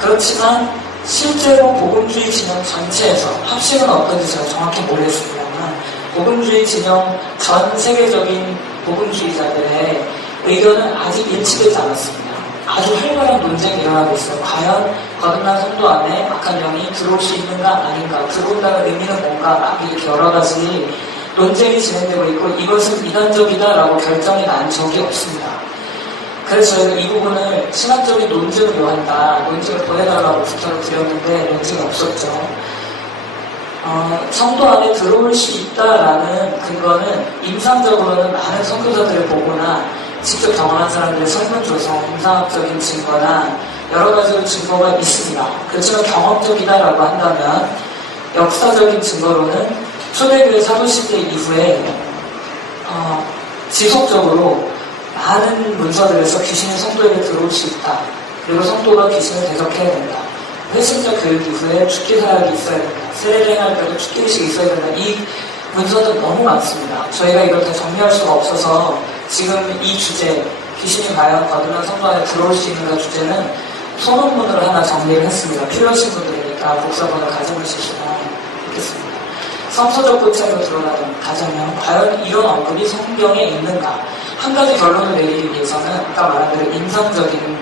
그렇지만 실제로 복음주의 진영 전체에서 합식은 어떤지 제가 정확히 모르겠습니다만 복음주의 진영 전 세계적인 복음주의자들의 의견은 아직 일치되지 않았습니다. 아주 활발한 논쟁이 일어나고 있어요. 과연 거듭난 성도 안에 악한 영이 들어올 수 있는가 아닌가, 들어온다는 의미는 뭔가, 이렇게 여러 가지 논쟁이 진행되고 있고 이것은 이단적이다라고 결정이 난 적이 없습니다. 그래서 저희가 이 부분을 신학적인 논증을 요한다, 논증을 보내달라고 부탁을 드렸는데 논증이 없었죠. 성도 안에 들어올 수 있다라는 근거는 임상적으로는 많은 선교사들을 보거나 직접 경험한 사람들의 설문 조성, 임상학적인 증거나 여러 가지 증거가 있습니다. 그렇지만 경험적이다라고 한다면 역사적인 증거로는 초대교회 사도시대 이후에 지속적으로 많은 문서들에서 귀신이 성도에게 들어올 수 있다. 그리고 성도가 귀신을 대적해야 된다. 회심자 교육 이후에 축기 사역이 있어야 된다. 세례를 행할 때도 축기 의식이 있어야 된다. 이 문서들 너무 많습니다. 저희가 이걸 다 정리할 수가 없어서 지금 이 주제, 귀신이 과연 거듭난 성도 안에 들어올 수 있는가 주제는 소논문으로 하나 정리를 했습니다. 필요하신 분들이니까 복사본을 가져오시시면 좋겠습니다. 성서적 고찰로 가자면 과연 이런 언급이 성경에 있는가? 한 가지 결론을 내리기 위해서는 아까 말한 대로 임상적인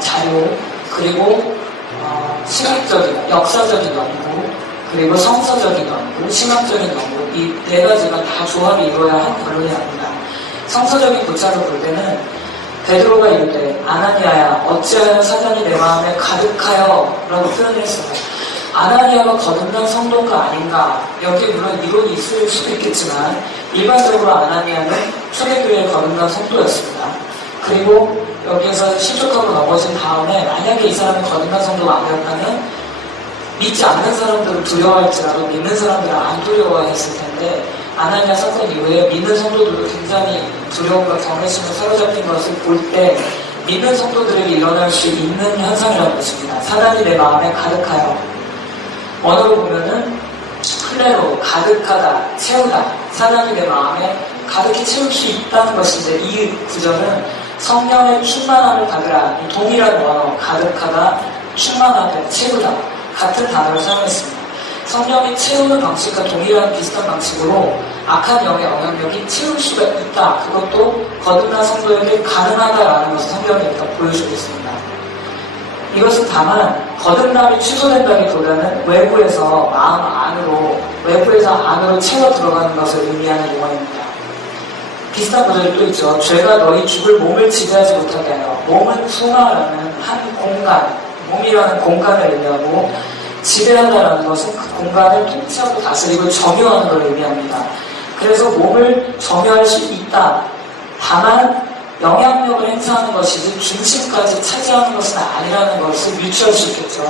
자료, 그리고 시각적인, 역사적인 연구, 그리고 성서적인 연구, 신학적인 연구, 이 네 가지가 다 조합이 이루어야 한 결론이 아닙니다. 성서적인 고찰을 볼 때는 베드로가 이르되 아나니아야 어찌하여 사단이 내 마음에 가득하여 라고 표현을 했어요. 아나니아가 거듭난 성도가 아닌가, 여기에 물론 이론이 있을 수도 있겠지만 일반적으로 아나니아는 초대교회에 거듭난 성도였습니다. 그리고 여기에서 실족하고 넘어진 다음에 만약에 이 사람이 거듭난 성도가 아니었다면 믿지 않는 사람들을 두려워할지라도 믿는 사람들은 안 두려워했을 텐데 아나니아 사건 이후에 믿는 성도들도 굉장히 두려움과 경외심에 사로잡힌 것을 볼 때 믿는 성도들에게 일어날 수 있는 현상이라는 것입니다. 사단이 내 마음에 가득하여, 원어로 보면은 플레로, 가득하다, 채우다, 사단이 내 마음에 가득히 채울 수 있다는 것인데 이 구절은 성령의 충만함을 받으라. 이 동일한 원어, 가득하다, 충만하다, 채우다 같은 단어를 사용했습니다. 성령이 채우는 방식과 동일한 비슷한 방식으로 악한 영의 영향력이 채울 수가 있다. 그것도 거듭난 성도에게 가능하다라는 것을 성경에 일단 보여주고 있습니다. 이것은 다만 거듭남이 취소된다기보다는 외부에서 마음 안으로, 외부에서 안으로 채워 들어가는 것을 의미하는 용어입니다. 비슷한 구절이 또 있죠. 죄가 너희 죽을 몸을 지배하지 못하게 하여. 몸은 소마라는 한 공간, 몸이라는 공간을 의미하고, 지배한다라는 것은 그 공간을 통치하고 다스리고 점유하는 걸 의미합니다. 그래서 몸을 점유할 수 있다. 다만 영향력을 행사하는 것이지 중심까지 차지하는 것은 아니라는 것을 유추할 수 있겠죠.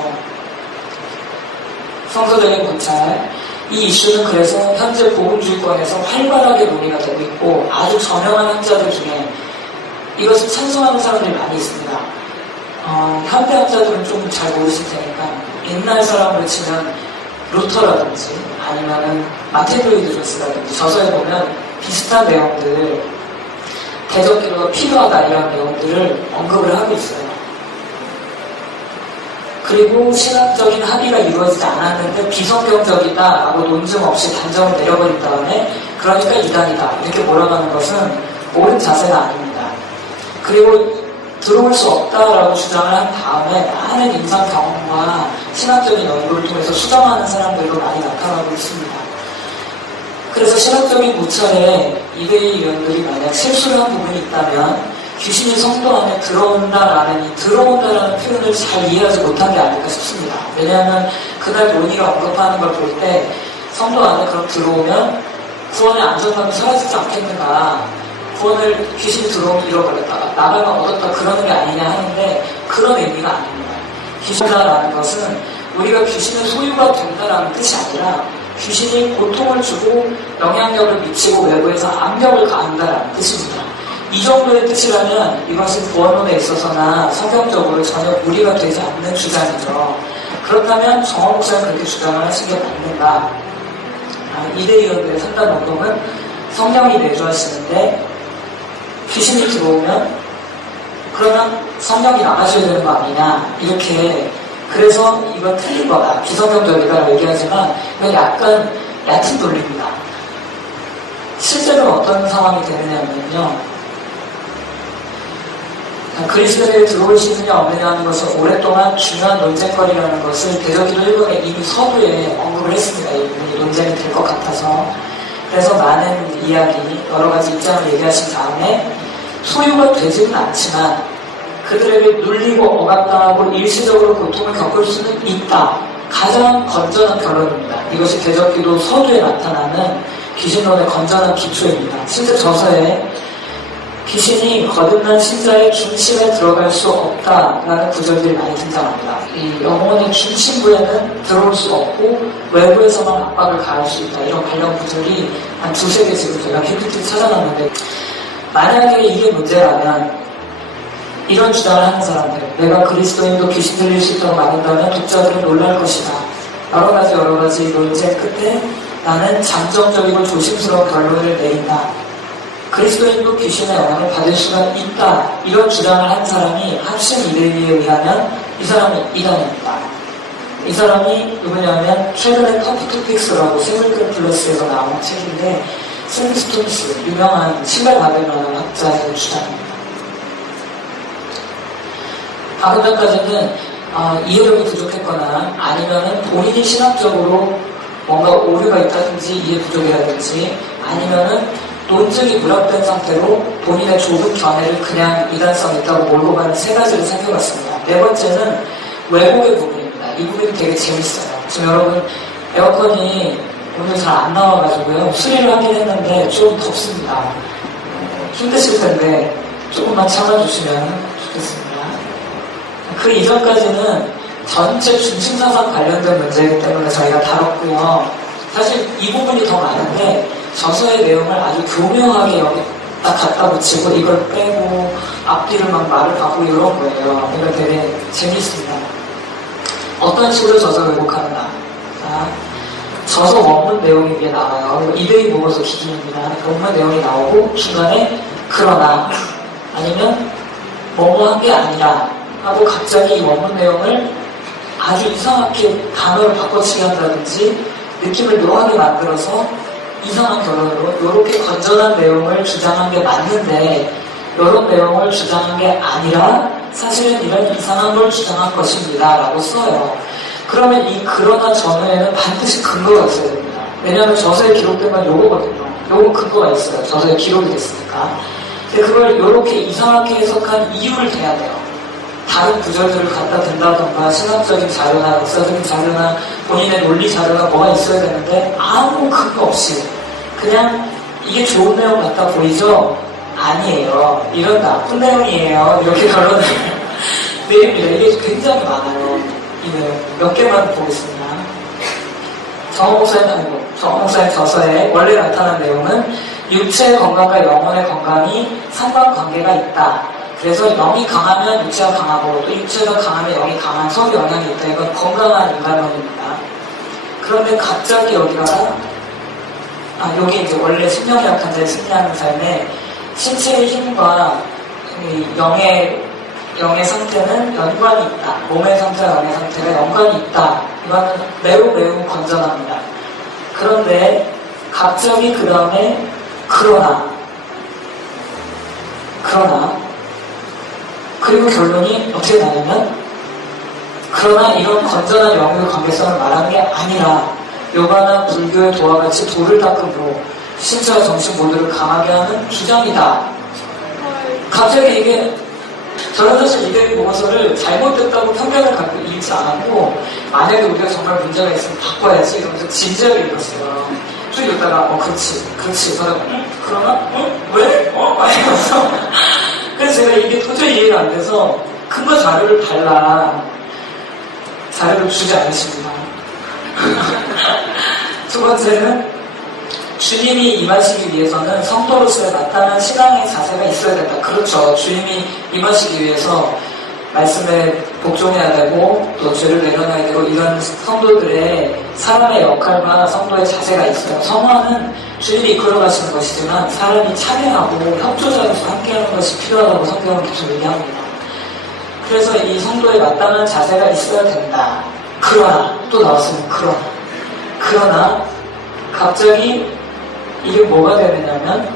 성서적인 관찰. 이 이슈는 그래서 현재 복음주의권에서 활발하게 논의가 되고 있고 아주 저명한 학자들 중에 이것을 찬성하는 사람들이 많이 있습니다. 현대 학자들은 좀 잘 모르실 테니까 옛날 사람으로 치면 루터라든지 아니면은 마틴 루이드 존스라든지 저서에 보면 비슷한 내용들, 대적기도가 필요하다 이런 내용들을 언급을 하고 있어요. 그리고 신학적인 합의가 이루어지지 않았는데 비성경적이다라고 논증 없이 단정을 내려버린 다음에 그러니까 이단이다 이렇게 몰아가는 것은 옳은 자세가 아닙니다. 그리고 들어올 수 없다라고 주장을 한 다음에 많은 임상 경험과 신학적인 연구를 통해서 수정하는 사람들도 많이 나타나고 있습니다. 그래서 신학적인 무찰에 이데이 위원들이 만약 실수를 한 부분이 있다면 귀신이 성도 안에 들어온다라는 이 들어온다라는 표현을 잘 이해하지 못한 게 아닐까 싶습니다. 왜냐하면 그날 논의가 언급하는 걸 볼 때 성도 안에 그럼 들어오면 구원의 안정감이 사라지지 않겠는가, 구원을 귀신이 들어오면 잃어버렸다가 나가면 얻었다 그러는 게 아니냐 하는데 그런 의미가 아닙니다. 귀신이라는 것은 우리가 귀신의 소유가 된다라는 뜻이 아니라 귀신이 고통을 주고 영향력을 미치고 외부에서 압력을 가한다라는 뜻입니다. 이 정도의 뜻이라면 이것은 구원론에 있어서나 성경적으로 전혀 무리가 되지 않는 주장이죠. 그렇다면 정원 목사는 그렇게 주장을 하신 게 맞는가? 이대위원들의 산단 운동은 성령이 내주하시는데 귀신이 들어오면 그러면 성령이 나가셔야 되는 거 아니냐 이렇게, 그래서 이건 틀린 거다, 비성경적이다 얘기하지만 이건 약간 얕은 논리입니다. 실제로 어떤 상황이 되느냐면요, 그리스도에 들어올 수 있느냐 없느냐 하는 것은 오랫동안 중요한 논쟁거리라는 것을 대적기도 일본에 이미 서두에 언급을 했습니다. 이 부분이 논쟁이 될 것 같아서. 그래서 많은 이야기, 여러 가지 입장을 얘기하신 다음에 소유가 되지는 않지만 그들에게 눌리고 억압당하고 일시적으로 고통을 겪을 수는 있다. 가장 건전한 결론입니다. 이것이 대적기도 서두에 나타나는 귀신론의 건전한 기초입니다. 실제 저서에 귀신이 거듭난 신자의 중심에 들어갈 수 없다라는 구절들이 많이 등장합니다. 이 영혼의 중심부에는 들어올 수 없고 외부에서만 압박을 가할 수 있다. 이런 관련 구절이 한 두세 개 지금 제가 PPT 찾아놨는데, 만약에 이게 문제라면 이런 주장을 하는 사람들, 내가 그리스도인도 귀신 들릴 수 있다고 말한다면 독자들은 놀랄 것이다. 여러 가지 논쟁 끝에 나는 잠정적이고 조심스러운 결론을 내린다. 그리스도인도 귀신의 영향을 받을 수가 있다. 이런 주장을 한 사람이 합신 이데이에 의하면 이 사람은 이단입니다. 이 사람이 누구냐면 최근에 터프 토픽스라고 세븐클 플러스에서 나온 책인데 샌디 스톤스, 유명한 신발 가벨만한 학자의 주장입니다. 방금 전까지는 이해력이 부족했거나 아니면은 본인이 신학적으로 뭔가 오류가 있다든지 이해 부족이라든지 아니면은 논증이 누락된 상태로 본인의 좁은 견해를 그냥 이단성 있다고 몰고 가는 세 가지를 살펴봤습니다. 네 번째는 왜곡의 부분입니다. 이 부분이 되게 재밌어요. 지금 여러분 에어컨이 오늘 잘 안 나와가지고요. 수리를 하긴 했는데 좀 덥습니다. 힘드실 텐데 조금만 참아주시면 좋겠습니다. 그 이전까지는 전체 중심사상 관련된 문제이기 때문에 저희가 다뤘고요. 사실 이 부분이 더 많은데 저서의 내용을 아주 교묘하게 여기다 갖다 붙이고 이걸 빼고 앞뒤를 막 말을 바꾸고 이런 거예요. 이거 되게 재밌습니다. 어떤 식으로 저서 왜곡하는가? 저서 원문 내용이 위에 나와요. 이데이 보고서 기준입니다. 원문 내용이 나오고 중간에 그러나 아니면 뭐뭐한 게 아니라 하고 갑자기 이 원문 내용을 아주 이상하게 단어를 바꿔치기 한다든지 느낌을 묘하게 만들어서 이상한 결론으로 이렇게 건전한 내용을 주장한 게 맞는데 이런 내용을 주장한 게 아니라 사실은 이런 이상한 걸 주장한 것입니다 라고 써요. 그러면 이 그러나 전후에는 반드시 근거가 있어야 됩니다. 왜냐하면 저서에 기록된 건 요거거든요. 요거 근거가 있어요. 저서에 기록이 됐으니까. 근데 그걸 이렇게 이상하게 해석한 이유를 대야 돼요. 다른 구절들을 갖다 댄다던가 신학적인 자료나 역사적인 자료나 본인의 논리 자료가 뭐가 있어야 되는데 아무 근거 없이 그냥 이게 좋은 내용 같아 보이죠? 아니에요. 이런 나쁜 내용이에요. 이렇게 결론을 내립니다. 이게 굉장히 많아요. 이 내용 몇 개만 보겠습니다. 정원 목사님 저서에 원래 나타난 내용은 육체의 건강과 영혼의 건강이 상관관계가 있다. 그래서 영이 강하면 육체가 강하고 또 육체가 강하면 영이 강한 서로 영향이 있다. 이건 건강한 인간론입니다. 그런데 갑자기 여기다가 여기 이제 원래 신명이 약한 자의 승리하는 삶에 신체의 힘과 영의 상태는 연관이 있다. 몸의 상태와 영의 상태가 연관이 있다. 이거는 매우 건전합니다. 그런데 갑자기 그 다음에 그러나 그리고 결론이 어떻게 나냐면 그러나 이런 건전한 영의 관계성을 말하는 게 아니라 요가나 불교의 도와 같이 돌을 닦음으로 신체와 정신 모두를 강하게 하는 주장이다. 갑자기 이게 저는 사실 이대리 보고서를 잘못됐다고 편견을 갖고 읽지 않았고 만약에 우리가 정말 문제가 있으면 바꿔야지 이러면서 진지하게 읽었어요. 쭉 읽다가 그렇지 그러나 왜? 이러면서 그래서 제가 이게 도저히 이해가 안 돼서 근거 자료를 자료를 주지 않으십니다. 두 번째는 주님이 임하시기 위해서는 성도로서의 나타난 신앙의 자세가 있어야 된다. 그렇죠. 주님이 임하시기 위해서 말씀에 복종해야 되고 또 죄를 내려놔야 되고 이런 성도들의 사람의 역할과 성도의 자세가 있어요. 성화는 주님이 이끌어가시는 것이지만 사람이 참여하고 협조자로서 함께하는 것이 필요하다고 성경은 계속 얘기합니다. 그래서 이 성도에 마땅한 자세가 있어야 된다. 그러나 또 나왔으면 그러나 갑자기 이게 뭐가 되느냐면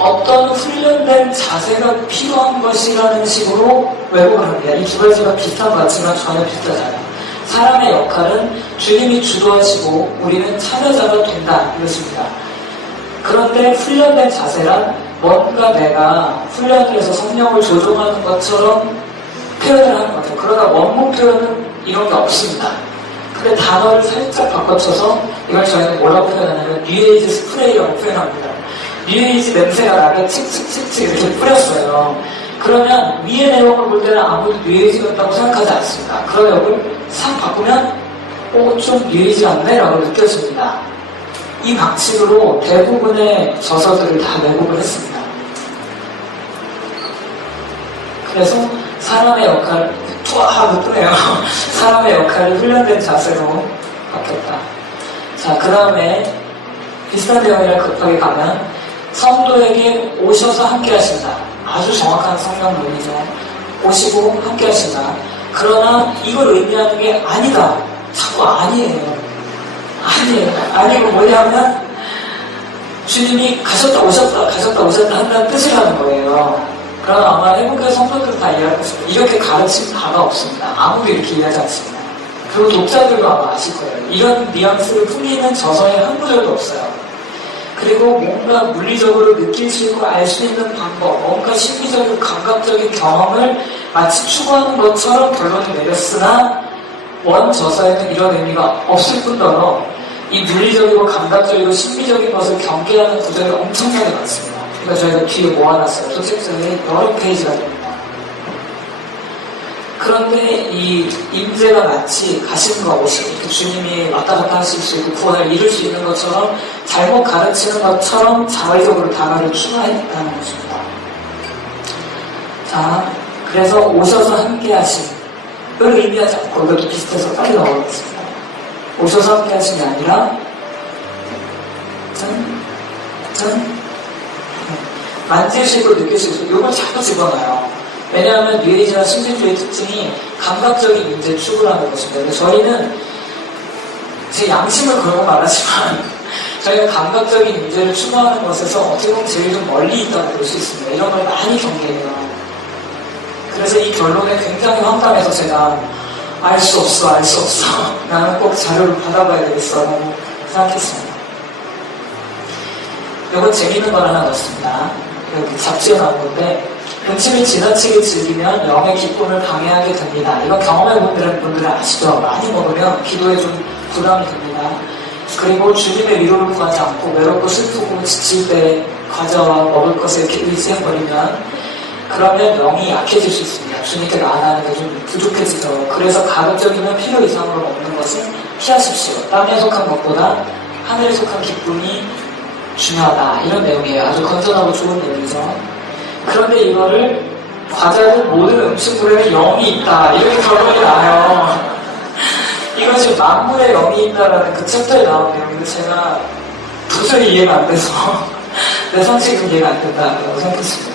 어떤 훈련된 자세가 필요한 것이라는 식으로 왜곡을 합니다. 이 두 가지가 비슷한 것 같지만 전혀 비슷하지 않아요. 사람의 역할은 주님이 주도하시고 우리는 참여자가 된다 이것입니다. 그런데 훈련된 자세란 뭔가 내가 훈련을 해서 성령을 조종하는 것처럼 표현을 하는 것 같아요. 그러나 원문 표현은 이런 게 없습니다. 근데 단어를 살짝 바꿔쳐서 이걸 저희는 뭐라고 표현하냐면 뉴에이지 스프레이라고 표현합니다. 뉴에이지 냄새가 나게 칙칙칙칙 이렇게 뿌렸어요. 그러면 위의 내용을 볼 때는 아무도 뉴에이지 같다고 생각하지 않습니다. 그러나 이걸 싹 바꾸면 좀 뉴에이지 같네 라고 느껴집니다. 이 방식으로 대부분의 저서들을 다 왜곡을 했습니다. 그래서 사람의 역할을 하고 뜨네요. 사람의 역할이 훈련된 자세로 바뀌었다. 자, 그 다음에 비슷한 내용이랑 급하게 가면 성도에게 오셔서 함께 하신다. 아주 정확한 성경론이죠. 오시고 함께 하신다. 그러나 이걸 의미하는 게 아니다. 자꾸 아니에요. 아니고 뭐냐면 주님이 가셨다 오셨다 한다는 뜻이라는 거예요. 그럼 아마 한국의 성도들은 다 이해할 것입니다. 이렇게 가르친 바가 없습니다. 아무도 이렇게 이해하지 않습니다. 그리고 독자들도 아마 아실 거예요. 이런 뉘앙스를 풍기는 저서에 한 구절도 없어요. 그리고 뭔가 물리적으로 느낄 수 있고 알 수 있는 방법, 뭔가 심리적이고 감각적인 경험을 마치 추구하는 것처럼 결론을 내렸으나 원 저서에는 이런 의미가 없을 뿐더러 이 물리적이고 감각적이고 심리적인 것을 경계하는 구절이 엄청나게 많습니다. 그러니까 저희가 뒤에 모아놨어요. 소책서에 여러 페이지가 됩니다. 그런데 이 임재가 마치 가심과 오심, 주님이 왔다 갔다 하실 수 있고 구원을 이룰 수 있는 것처럼 잘못 가르치는 것처럼 자발적으로 단어를 추가했다는 것입니다. 자, 그래서 오셔서 함께 하심을 의미하지 않고 이것도 비슷해서 빨리 넣어보겠습니다. 오셔서 함께 하심이 아니라 만질 수 있고 느낄 수 있고 이걸 자꾸 집어넣어요. 왜냐하면 뉴에이지나 신진주의 특징이 감각적인 인재 추구라는 것입니다. 근데 저희는 제 양심을 걸고 말하지만 저희가 감각적인 인재를 추구하는 것에서 어떻게 보면 제일 좀 멀리 있다고 볼 수 있습니다. 이런 걸 많이 경계해요. 그래서 이 결론에 굉장히 황당해서 제가 알 수 없어 나는 꼭 자료를 받아봐야 되겠어 라고 생각했습니다. 이건 재밌는 걸 하나 넣었습니다. 여기 잡지에 나온 건데 음식을 지나치게 즐기면 영의 기쁨을 방해하게 됩니다. 이건 경험해본 분들은 아시죠? 많이 먹으면 기도에 좀 부담이 됩니다. 그리고 주님의 위로를 구하지 않고 외롭고 슬프고 지칠 때 과자와 먹을 것에 이렇게 의지해버리면 그러면 영이 약해질 수 있습니다. 주님께 나아가는 게 좀 부족해지죠. 그래서 가급적이면 필요 이상으로 먹는 것은 피하십시오. 땅에 속한 것보다 하늘에 속한 기쁨이 중요하다. 이런 내용이에요. 아주 건전하고 좋은 내용이죠. 그런데 이거를 과자는 모든 음식물에는 영이 있다. 이렇게 결론이 나요. 이건 지금 만물에 영이 있다라는 그 챕터에 나온 내용인데 제가 도저히 이해가 안 돼서 내 상식은 이해가 안 된다고 생각했습니다.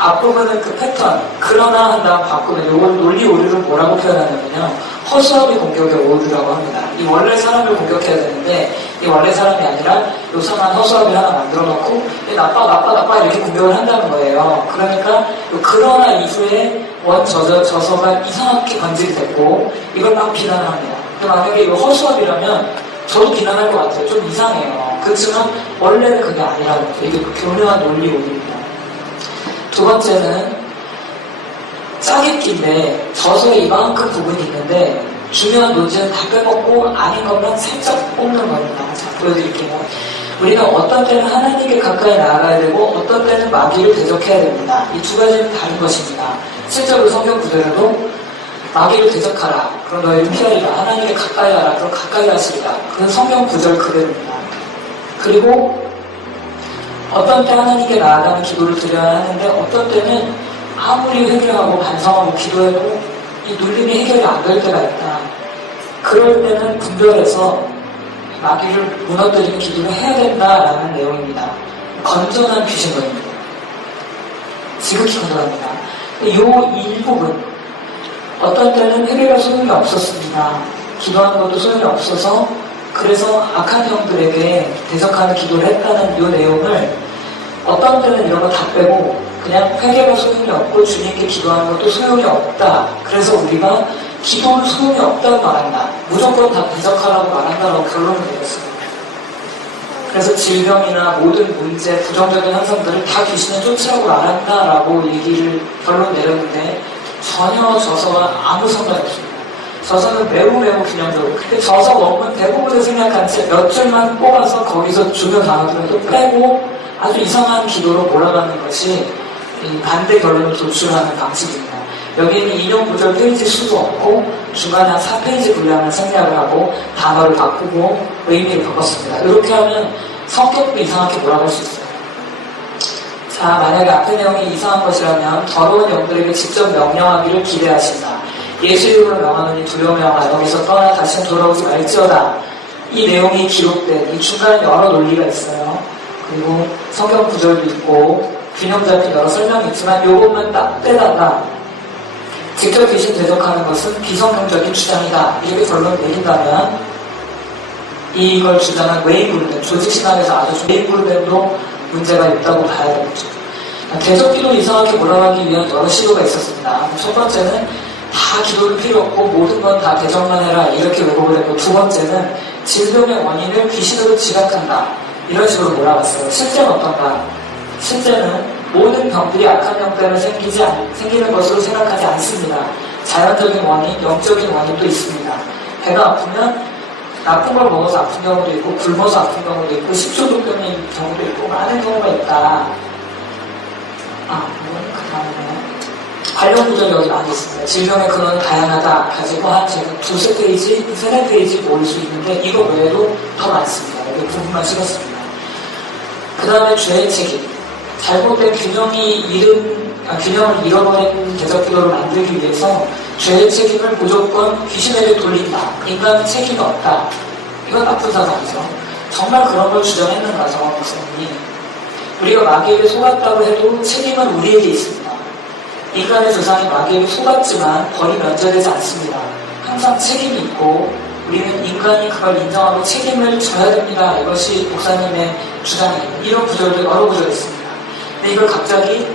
앞부분은 그 패턴, 그러나 한 다음 바꾸는 이걸 논리 오류를 뭐라고 표현하냐면요. 허수아비 공격의 오류라고 합니다. 이 원래 사람을 공격해야 되는데 이 원래 사람이 아니라 요상한 허수아비 하나 만들어 놓고 나빠 이렇게 공격을 한다는 거예요. 그러니까 그러나 이후에 저서가 이상하게 관질이 됐고 이걸 막 비난을 합니다. 근데 만약에 이거 허수아비라면 저도 비난할 것 같아요. 좀 이상해요. 그렇지만 원래는 그게 아니라는 거죠. 이게 교묘한 논리 오류입니다. 두 번째는 짜깁기인데 저서에 이만큼 부분이 있는데 중요한 논지는 다 빼먹고 아닌 것만 살짝 뽑는 겁니다. 자, 보여드릴게요. 우리는 어떤 때는 하나님께 가까이 나아가야 되고 어떤 때는 마귀를 대적해야 됩니다. 이 두 가지는 다른 것입니다. 실제로 성경 구절에도 마귀를 대적하라. 그럼 너희를 피하리라. 하나님께 가까이 하라. 그럼 가까이 하시리라. 그건 성경 구절 그대로입니다. 그리고 어떤 때 하나님께 나아가는 기도를 드려야 하는데 어떤 때는 아무리 회개하고 반성하고 기도해도 이 눌림이 해결이 안 될 때가 있다. 그럴 때는 분별해서 마귀를 무너뜨리는 기도를 해야 된다라는 내용입니다. 건전한 귀신론입니다. 지극히 건전합니다. 이 일부분 어떤 때는 회개가 소용이 없었습니다. 기도하는 것도 소용이 없어서 그래서 악한 영들에게 대적하는 기도를 했다는 이 내용을 어떤 때는 이런 거 다 빼고 그냥 회개가 소용이 없고 주님께 기도하는 것도 소용이 없다. 그래서 우리가 기도는 소용이 없다고 말한다. 무조건 다 대적하라고 말한다라고 결론을 내렸습니다. 그래서 질병이나 모든 문제, 부정적인 현상들을 다 귀신을 쫓으라고 말한다라고 결론 내렸는데 전혀 저서와 아무 상관이 없습니다. 저서는 매우 균형적으로. 근데 저서 원문 대부분을 생각한 채 몇 줄만 뽑아서 거기서 중요 단어들을 빼고 아주 이상한 기도로 몰아가는 것이 이 반대 결론을 도출하는 방식입니다. 여기에는 인용 구절 페이지 수도 없고 중간에 한 4페이지 분량을 생략을 하고 단어를 바꾸고 의미를 바꿨습니다. 이렇게 하면 성격도 이상하게 몰아갈 수 있어요. 자, 만약에 앞의 내용이 이상한 것이라면 더러운 영들에게 직접 명령하기를 기대하신다. 예수 이름으로 명하노니 두려워하라. 여기서 떠나 다시는 돌아오지 말지어다. 이 내용이 기록된 이 중간에 여러 논리가 있어요. 그리고 성경 구절도 있고 균형 잡힌 여러 설명이 있지만 이것만 딱 빼다가 직접 귀신 대적하는 것은 비성경적인 주장이다. 이렇게 결론을 내린다면 이걸 주장한 웨이블렘, 조직신학에서 아주 웨이블렘도 문제가 있다고 봐야 되겠죠. 대적기도 이상하게 몰아가기 위한 여러 시도가 있었습니다. 첫 번째는 다 기도를 필요 없고 모든 건 다 대적만 해라 이렇게 왜곡을 했고 두 번째는 질병의 원인을 귀신으로 지각한다. 이런 식으로 몰아갔어요. 실제는 어떤가? 실제는 모든 병들이 악한 영 때문에 생기는 것으로 생각하지 않습니다. 자연적인 원인, 영적인 원인도 있습니다. 배가 아프면 나쁜 걸 먹어서 아픈 경우도 있고 굶어서 아픈 경우도 있고 식중독 때문에 경우도 있고 많은 경우가 있다. 그 다음에 관련 구절이 여기 많이 있습니다. 질병의 근원은 다양하다 가지고 한 제가 2-3페이지, 3-4페이지 모을 수 있는데 이거 외에도 더 많습니다. 여기 부분만 찍었습니다. 그 다음에 죄의 책임. 잘못된 균형을 잃어버린 대적기도를 만들기 위해서 죄의 책임을 무조건 귀신에게 돌린다. 인간은 책임이 없다. 이건 나쁜 사상이죠. 정말 그런 걸 주장했는가, 정원 목사님이. 우리가 마귀에게 속았다고 해도 책임은 우리에게 있습니다. 인간의 조상이 마귀에게 속았지만 벌이 면제되지 않습니다. 항상 책임이 있고 우리는 인간이 그걸 인정하고 책임을 져야 됩니다. 이것이 목사님의 주장이에요. 이런 구절도 여러 구절 있습니다. 근데 이걸 갑자기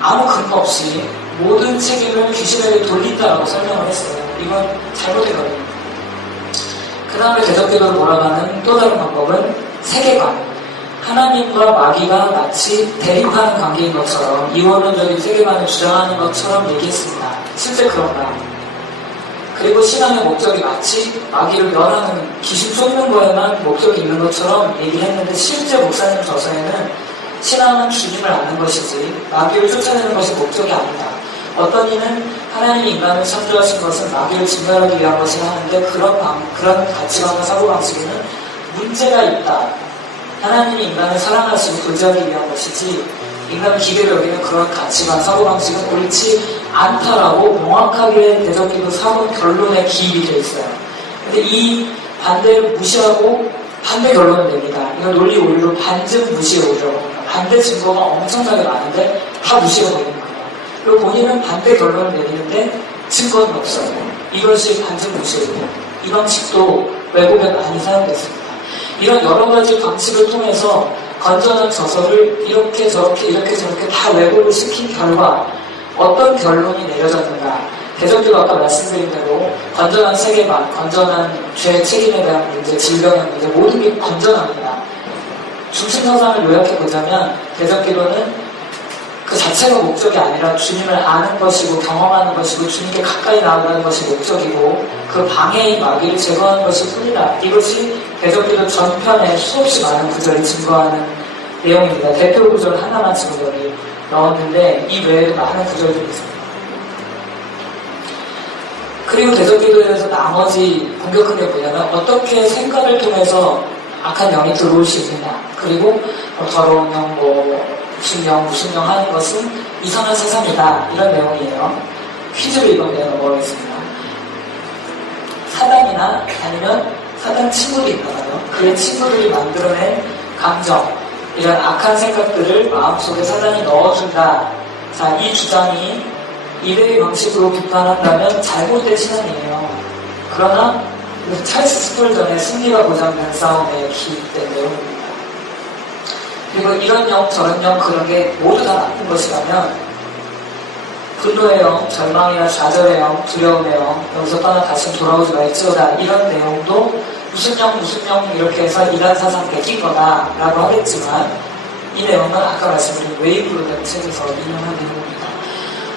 아무 근거 없이 모든 책임을 귀신에게 돌린다라고 설명을 했어요. 이건 잘못되거든요. 그 다음에 대적기도를 몰아가는 또 다른 방법은 세계관. 하나님과 마귀가 마치 대립하는 관계인 것처럼 이원론적인 세계관을 주장하는 것처럼 얘기했습니다. 실제 그런가? 그리고 신앙의 목적이 마치 마귀를 멸하는 귀신 쫓는 거에만 목적이 있는 것처럼 얘기했는데 실제 목사님 저서에는 신앙은 주님을 아는 것이지 마귀를 쫓아내는 것이 목적이 아니다. 어떤 이는 하나님이 인간을 창조하신 것은 마귀를 진멸하기 위한 것이라 하는데 그런 가치관과 사고방식에는 문제가 있다. 하나님이 인간을 사랑하시고 교제하기 위한 것이지 인간을 기계로 여기는 그런 가치관, 사고방식은 옳지 않다라고 명확하게 대적기도 사고 결론에 기입이 되어 있어요. 근데 이 반대를 무시하고 반대 결론을 냅니다. 이건 논리 오류로 반증 무시의 오류라고 합니다. 반대 증거가 엄청나게 많은데 다 무시해버리는 거예요. 그리고 본인은 반대 결론을 내리는데 증거는 없어요. 이것이 반증 무시의 오류. 이 방식도 외국에 많이 사용됐습니다. 이런 여러 가지 방식을 통해서 건전한 저서를 이렇게 저렇게 다 왜곡을 시킨 결과 어떤 결론이 내려졌는가. 대적기도 아까 말씀드린 대로 건전한 세계관, 건전한 죄 책임에 대한 문제, 질병의 문제 모든 게 건전합니다. 중심서상을 요약해보자면 대적기도는 그 자체가 목적이 아니라 주님을 아는 것이고 경험하는 것이고 주님께 가까이 나아가는 것이 목적이고 그 방해인 마귀를 제거하는 것일 뿐이다. 이것이 대적기도 전편에 수없이 많은 구절이 증거하는 내용입니다. 대표 구절 하나만 지금 여기 넣었는데 이 외에도 많은 구절들이 있습니다. 그리고 대적기도에 대해서 나머지 공격한 게 뭐냐면 어떻게 생각을 통해서 악한 영이 들어올 수 있느냐. 그리고 더러운 영, 무슨 영 하는 것은 이상한 세상이다. 이런 내용이에요. 퀴즈를 이번에 넘어가겠습니다. 사단이나 아니면 사단 친구들이 있나봐요. 그의 친구들이 만들어낸 감정, 이런 악한 생각들을 마음속에 사단이 넣어준다. 자, 이 주장이 이대의 방식으로 비판한다면 잘못된 신앙이에요. 그러나 찰스 스펄전의 승리가 보장된 싸움에 기입된 내용입니다. 그리고 이런 영, 저런 영, 그런 게 모두 다 나쁜 것이라면 분노의 영, 절망이나 좌절의 영, 두려움의 영, 여기서 떠나 다시 돌아오지 말지어다. 이런 내용도 무슨 영 이렇게 해서 이단 사상 베낀 거다 라고 하겠지만 이 내용은 아까 말씀드린 웨이브로라는 책에서 인용한 내용입니다.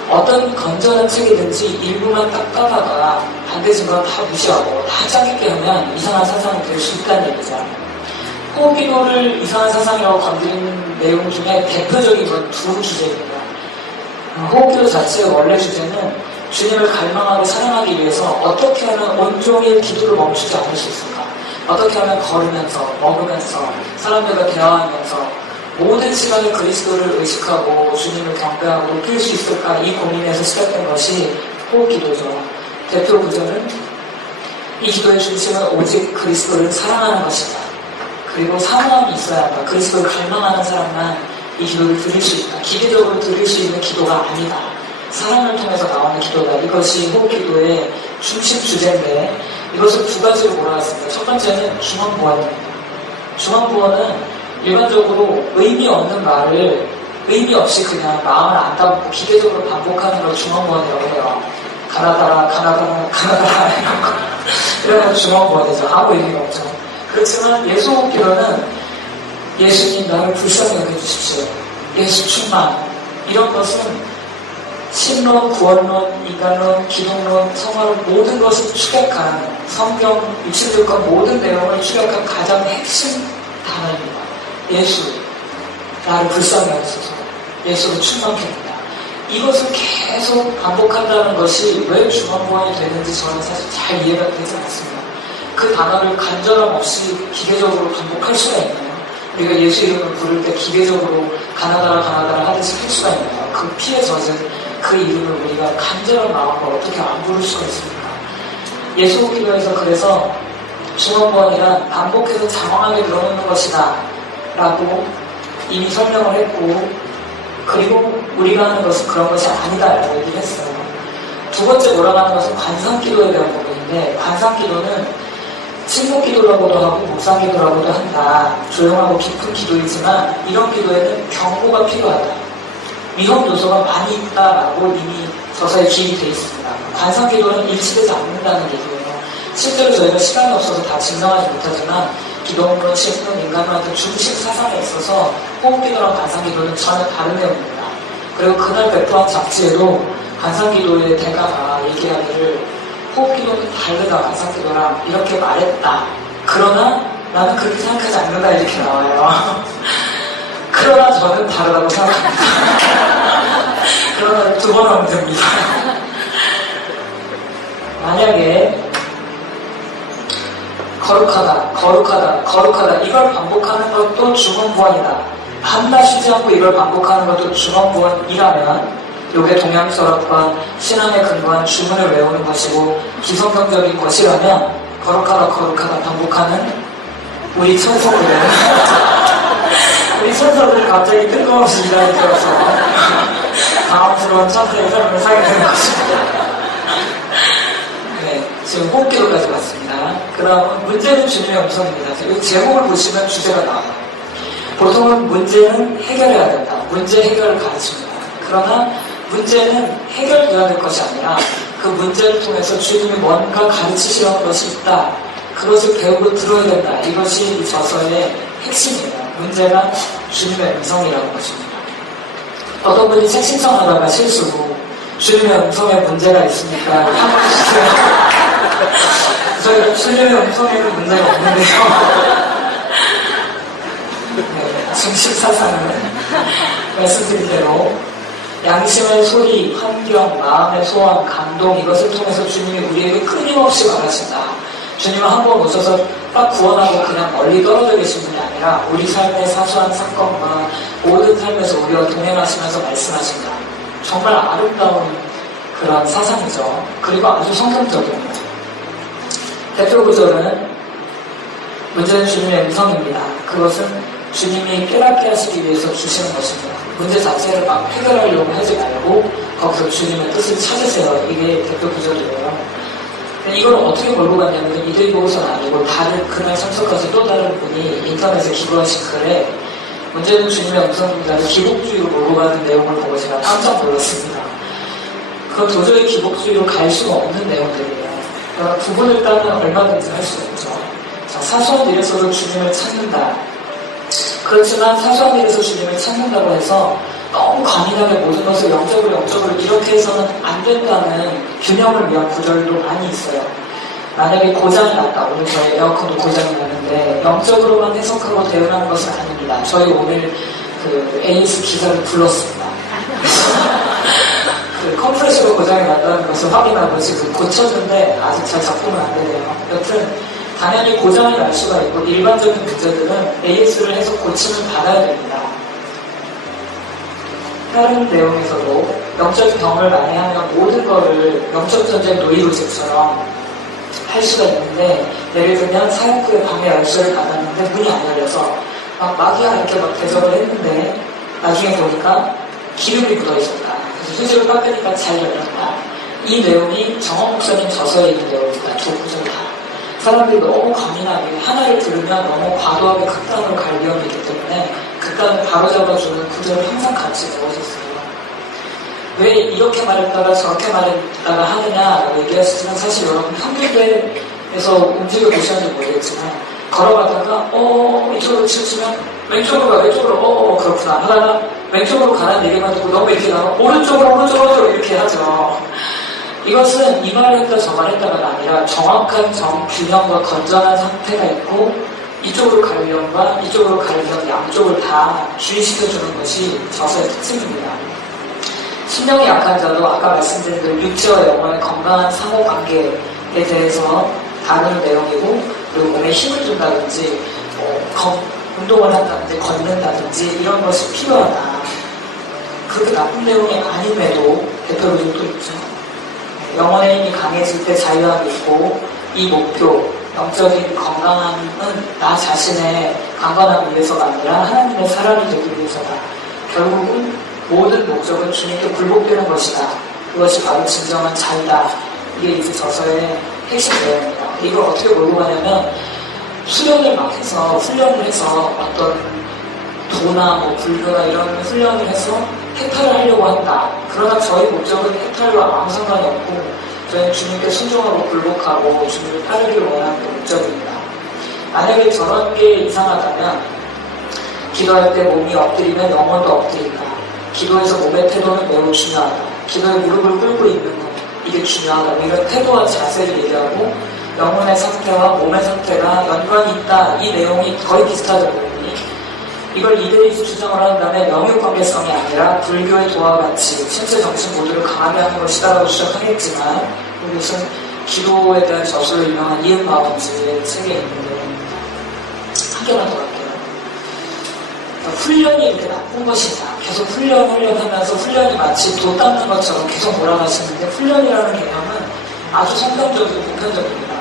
어떤 건전한 책이든지 일부만 딱 따다가 반대 증거 다 무시하고 다 짜깁게 하면 이상한 사상이 될 수 있다는 얘기죠. 호흡기도를 이상한 사상이라고 건드리는 내용 중에 대표적인 건 두 주제입니다. 호흡기도 자체의 원래 주제는 주님을 갈망하고 사랑하기 위해서 어떻게 하면 온종일 기도를 멈추지 않을 수 있을까? 어떻게 하면 걸으면서, 먹으면서, 사람들과 대화하면서 모든 시간에 그리스도를 의식하고 주님을 경배하고 높일 수 있을까? 이 고민에서 시작된 것이 호흡기도죠. 대표 구절은 이 기도의 중심은 오직 그리스도를 사랑하는 것이다. 그리고 사모함이 있어야 한다. 그리스도를 갈망하는 사람만 이 기도를 드릴 수 있다. 기계적으로 드릴 수 있는 기도가 아니다. 사랑을 통해서 나오는 기도다. 이것이 호흡기도의 중심 주제인데 이것을 두 가지로 몰아갔습니다. 첫 번째는 중언부언입니다. 중언부언은 일반적으로 의미 없는 말을 의미 없이 그냥 마음을 안 담고 기계적으로 반복하는 걸 중언부언이라고 해요. 가나다라 이런 거. 이런 건 중언부언이죠. 아무 의미가 없죠. 그렇지만 예수 호흡기도는 예수님 나를 불쌍히 여겨주십시오. 예수 충만. 이런 것은 신론, 구원론, 인간론, 기독론, 성화론 모든 것을 축약한 성경, 육신교권 모든 내용을 축약한 가장 핵심 단어입니다. 예수, 나를 불쌍히 여기소서. 예수로 충만케 합니다. 이것을 계속 반복한다는 것이 왜 중언부언이 되는지 저는 사실 잘 이해가 되지 않습니다. 그 단어를 간절함 없이 기계적으로 반복할 수가 있나요? 우리가 예수 이름을 부를 때 기계적으로 가나다라 하듯이 할 수가 있나요? 그 피에 젖은 그 이름을 우리가 간절한 마음으로 어떻게 안 부를 수가 있습니까? 예수 기도에서 그래서 중언부언이란 반복해서 장황하게 늘어놓는 것이다 라고 이미 설명을 했고, 그리고 우리가 하는 것은 그런 것이 아니다라고 얘기를 했어요. 두 번째 몰아가는 것은 관상기도에 대한 부분인데, 관상기도는 침묵기도라고도 하고 묵상기도라고도 한다. 조용하고 깊은 기도이지만 이런 기도에는 경고가 필요하다. 위험 요소가 많이 있다라고 이미 저서에 기입되어 있습니다. 관상기도는 일치되지 않는다는 얘기예요. 실제로 저희가 시간이 없어서 다 증명하지 못하지만 기독교, 침묵, 인간론의 중식 사상에 있어서 호흡기도랑 관상기도는 전혀 다른 내용입니다. 그리고 그날 배포한 잡지에도 관상기도의 대가가 얘기하기를 호흡기도는 다르다, 관상기도랑 이렇게 말했다. 그러나 나는 그렇게 생각하지 않는다 이렇게 나와요. 그러나 저는 다르다고 생각합니다. 그러나 두 번 하면 됩니다. 만약에 거룩하다 이걸 반복하는 것도 중언부언이다. 밤낮 쉬지 않고 이걸 반복하는 것도 중언부언이라면 요게 동양철학과 신앙에 근거한 주문을 외우는 것이고 기성경적인 것이라면 거룩하다 반복하는 우리 천사들은 우리 천사들을 갑자기 뜬금없이 기다리 들어서 당황스러운 천사의 삶을 살게 되는 것입니다. 네, 지금 호흡기도까지 왔습니다. 그 다음은 문제는 주님의 음성입니다. 이 제목을 보시면 주제가 나와요. 보통은 문제는 해결해야 된다. 문제 해결을 가르칩니다. 그러나 문제는 해결되어야 될 것이 아니라 그 문제를 통해서 주님이 뭔가 가르치시려는 것이 있다. 그것을 배우고 들어야 된다. 이것이 이 저서의 핵심이에요. 문제가 주님의 음성이라는 것입니다. 어떤 분이 책 신청하다가 실수로 주님의 음성에 문제가 있으니까 한번 주세요. 저희가 주님의 음성에는 문제가 없는데요. 네, 중식사상은 말씀드린 대로 양심의 소리, 환경, 마음의 소원, 감동 이것을 통해서 주님이 우리에게 끊임없이 말하신다. 주님은 한 번 오셔서 딱 구원하고 그냥 멀리 떨어져 계신 분이 아니라 우리 삶의 사소한 사건과 모든 삶에서 우리와 동행하시면서 말씀하신다. 정말 아름다운 그런 사상이죠. 그리고 아주 성경적입니다. 대표 구절은 문제는 주님의 음성입니다. 그것은 주님이 깨닫게 하시기 위해서 주시는 것입니다. 문제 자체를 막 해결하려고 하지 말고 거기서 주님의 뜻을 찾으세요. 이게 대표 구절이에요. 이걸 어떻게 몰고 갔냐면 이들이 보고서는 아니고 다른 그날 참석해서 또 다른 분이 인터넷에 기부하신 글에 문제는 주님의 음성입니다. 기복주의로 몰고 가는 내용을 보고 제가 깜짝 놀랐습니다. 그건 도저히 기복주의로 갈 수가 없는 내용들이에요. 그러니까 부분을 따면 얼마든지 할 수 있죠. 자, 사소한 일에서도 주님을 찾는다. 그렇지만 사소한 일에서 주님을 찾는다고 해서 너무 과민하게 모든 것을 영적으로 이렇게 해서는 안 된다는 균형을 위한 구절도 많이 있어요. 만약에 고장이 났다. 오늘 저희 에어컨도 고장이 났는데 영적으로만 해석하고 대응하는 것은 아닙니다. 저희 오늘 그 AS 기사를 불렀습니다. 그 컴프레셔가 고장이 났다는 것을 확인하고 지금 고쳤는데 아직 잘 작동은 안 되네요. 여튼 당연히 고장이 날 수가 있고 일반적인 문제들은 AS를 해서 고침을 받아야 됩니다. 다른 내용에서도 영적 병을 만회하면 모든 거를 영적 전쟁 놀이로제처럼 할 수가 있는데 예를 들면 사역부의 밤에 열쇠를 받았는데 문이 안 열려서 막 마귀야 이렇게 막 대접을 했는데 나중에 보니까 기름이 묻어 있었다. 그래서 휴지를 닦으니까 잘 열렸다. 이 내용이 정원 목사님 저서에 있는 내용입니다. 두 구절 다. 사람들이 너무 과민하게 하나를 들으면 너무 과도하게 극단으로 갈 위험이 있기 때문에 극단을 바로잡아주는 구절을 항상 같이 넣어줬어요. 왜 이렇게 말했다가 저렇게 말했다가 하느냐라고 얘기하시지만 사실 여러분 평균대에서 움직여 보셨는지 모르겠지만 걸어가다가 이쪽으로 치우치면 왼쪽으로 그렇구나 하다가 왼쪽으로 가라는 얘기만 듣고 너무 이렇게 나와 오른쪽으로 이렇게 하죠. 이것은 이 말을 했다 저 말을 했다가 아니라 정확한 균형과 건전한 상태가 있고 이쪽으로 갈 위험과 이쪽으로 갈 위험 양쪽을 다 주의시켜주는 것이 저서의 특징입니다. 신경이 약한 자도 아까 말씀드린 그 육체와 영혼의 건강한 상호관계에 대해서 다루는 내용이고 그리고 몸에 힘을 준다든지 운동을 한다든지 걷는다든지 이런 것이 필요하다. 그렇게 나쁜 내용이 아님에도 대표로 또 있죠. 영혼의 힘이 강해질 때 자유함이 있고 이 목표, 영적인 건강함은 나 자신의 강건하기 위해서가 아니라 하나님의 사람이 되기 위해서다. 결국은 모든 목적은 주님께 굴복되는 것이다. 그것이 바로 진정한 자유다. 이게 이 저서의 핵심 내용입니다. 이걸 어떻게 몰고 가냐면 수련을 막 해서 훈련을 해서 어떤 도나 뭐 불교나 이런 훈련을 해서 해탈을 하려고 한다. 그러나 저희 목적은 해탈과 아무 상관이 없고 저희는 주님께 순종하고 굴복하고 주님을 따르기를 원하는 게 목적입니다. 만약에 저런 게 이상하다면 기도할 때 몸이 엎드리면 영혼도 엎드린다. 기도에서 몸의 태도는 매우 중요하다. 기도에 무릎을 꿇고 있는 것 이게 중요하다. 이런 태도와 자세를 얘기하고 영혼의 상태와 몸의 상태가 연관이 있다. 이 내용이 거의 비슷하다 보니 이걸 이대로 주장을 한다면 영육관계성이 아니라 불교의 도와 같이 신체 정신 모두를 강하게 하는 것이다 라고 주장하겠지만 이것은 기도에 대한 저술로 유명한 이은 마운지의 책에 있는데 한 개만 더 할게요. 훈련이 이렇게 나쁜 것이냐 계속 훈련하면서 훈련이 마치 도 닦는 것처럼 계속 몰아가시는데 훈련이라는 개념은 아주 성경적이고 보편적입니다.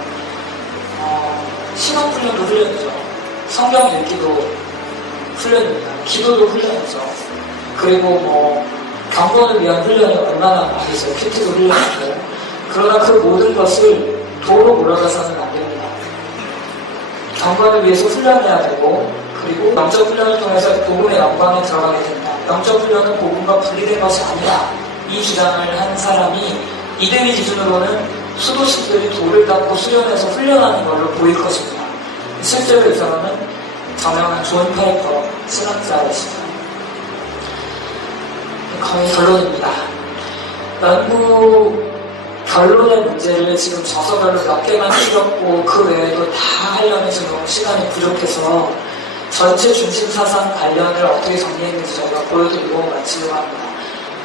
신앙훈련도 훈련이죠. 성경 읽기도 훈련입니다. 기도도 훈련이죠. 그리고 뭐 경건을 위한 훈련이 얼마나 많이 있어요. 큐티도 훈련이고. 그러나 그 모든 것을 도로 몰아가서는 안 됩니다. 경건을 위해서 훈련해야 되고 그리고 영적 훈련을 통해서 복음의 영광에 들어가게 된다. 영적 훈련은 복음과 분리된 것이 아니라 이 주장을 한 사람이 이대위 기준으로는 수도식들이 돌을 닦고 수련해서 훈련하는 걸로 보일 것입니다. 실제로 이 사람은 저명한 존 파이퍼 신학자이시죠. 거의 결론입니다. 연구 결론의 문제를 지금 저서별로 몇 개만 찍었고 그 외에도 다 하려면 지금 너무 시간이 부족해서 전체 중심 사상 관련을 어떻게 정리했는지 저희가 보여드리고 마치려고 합니다.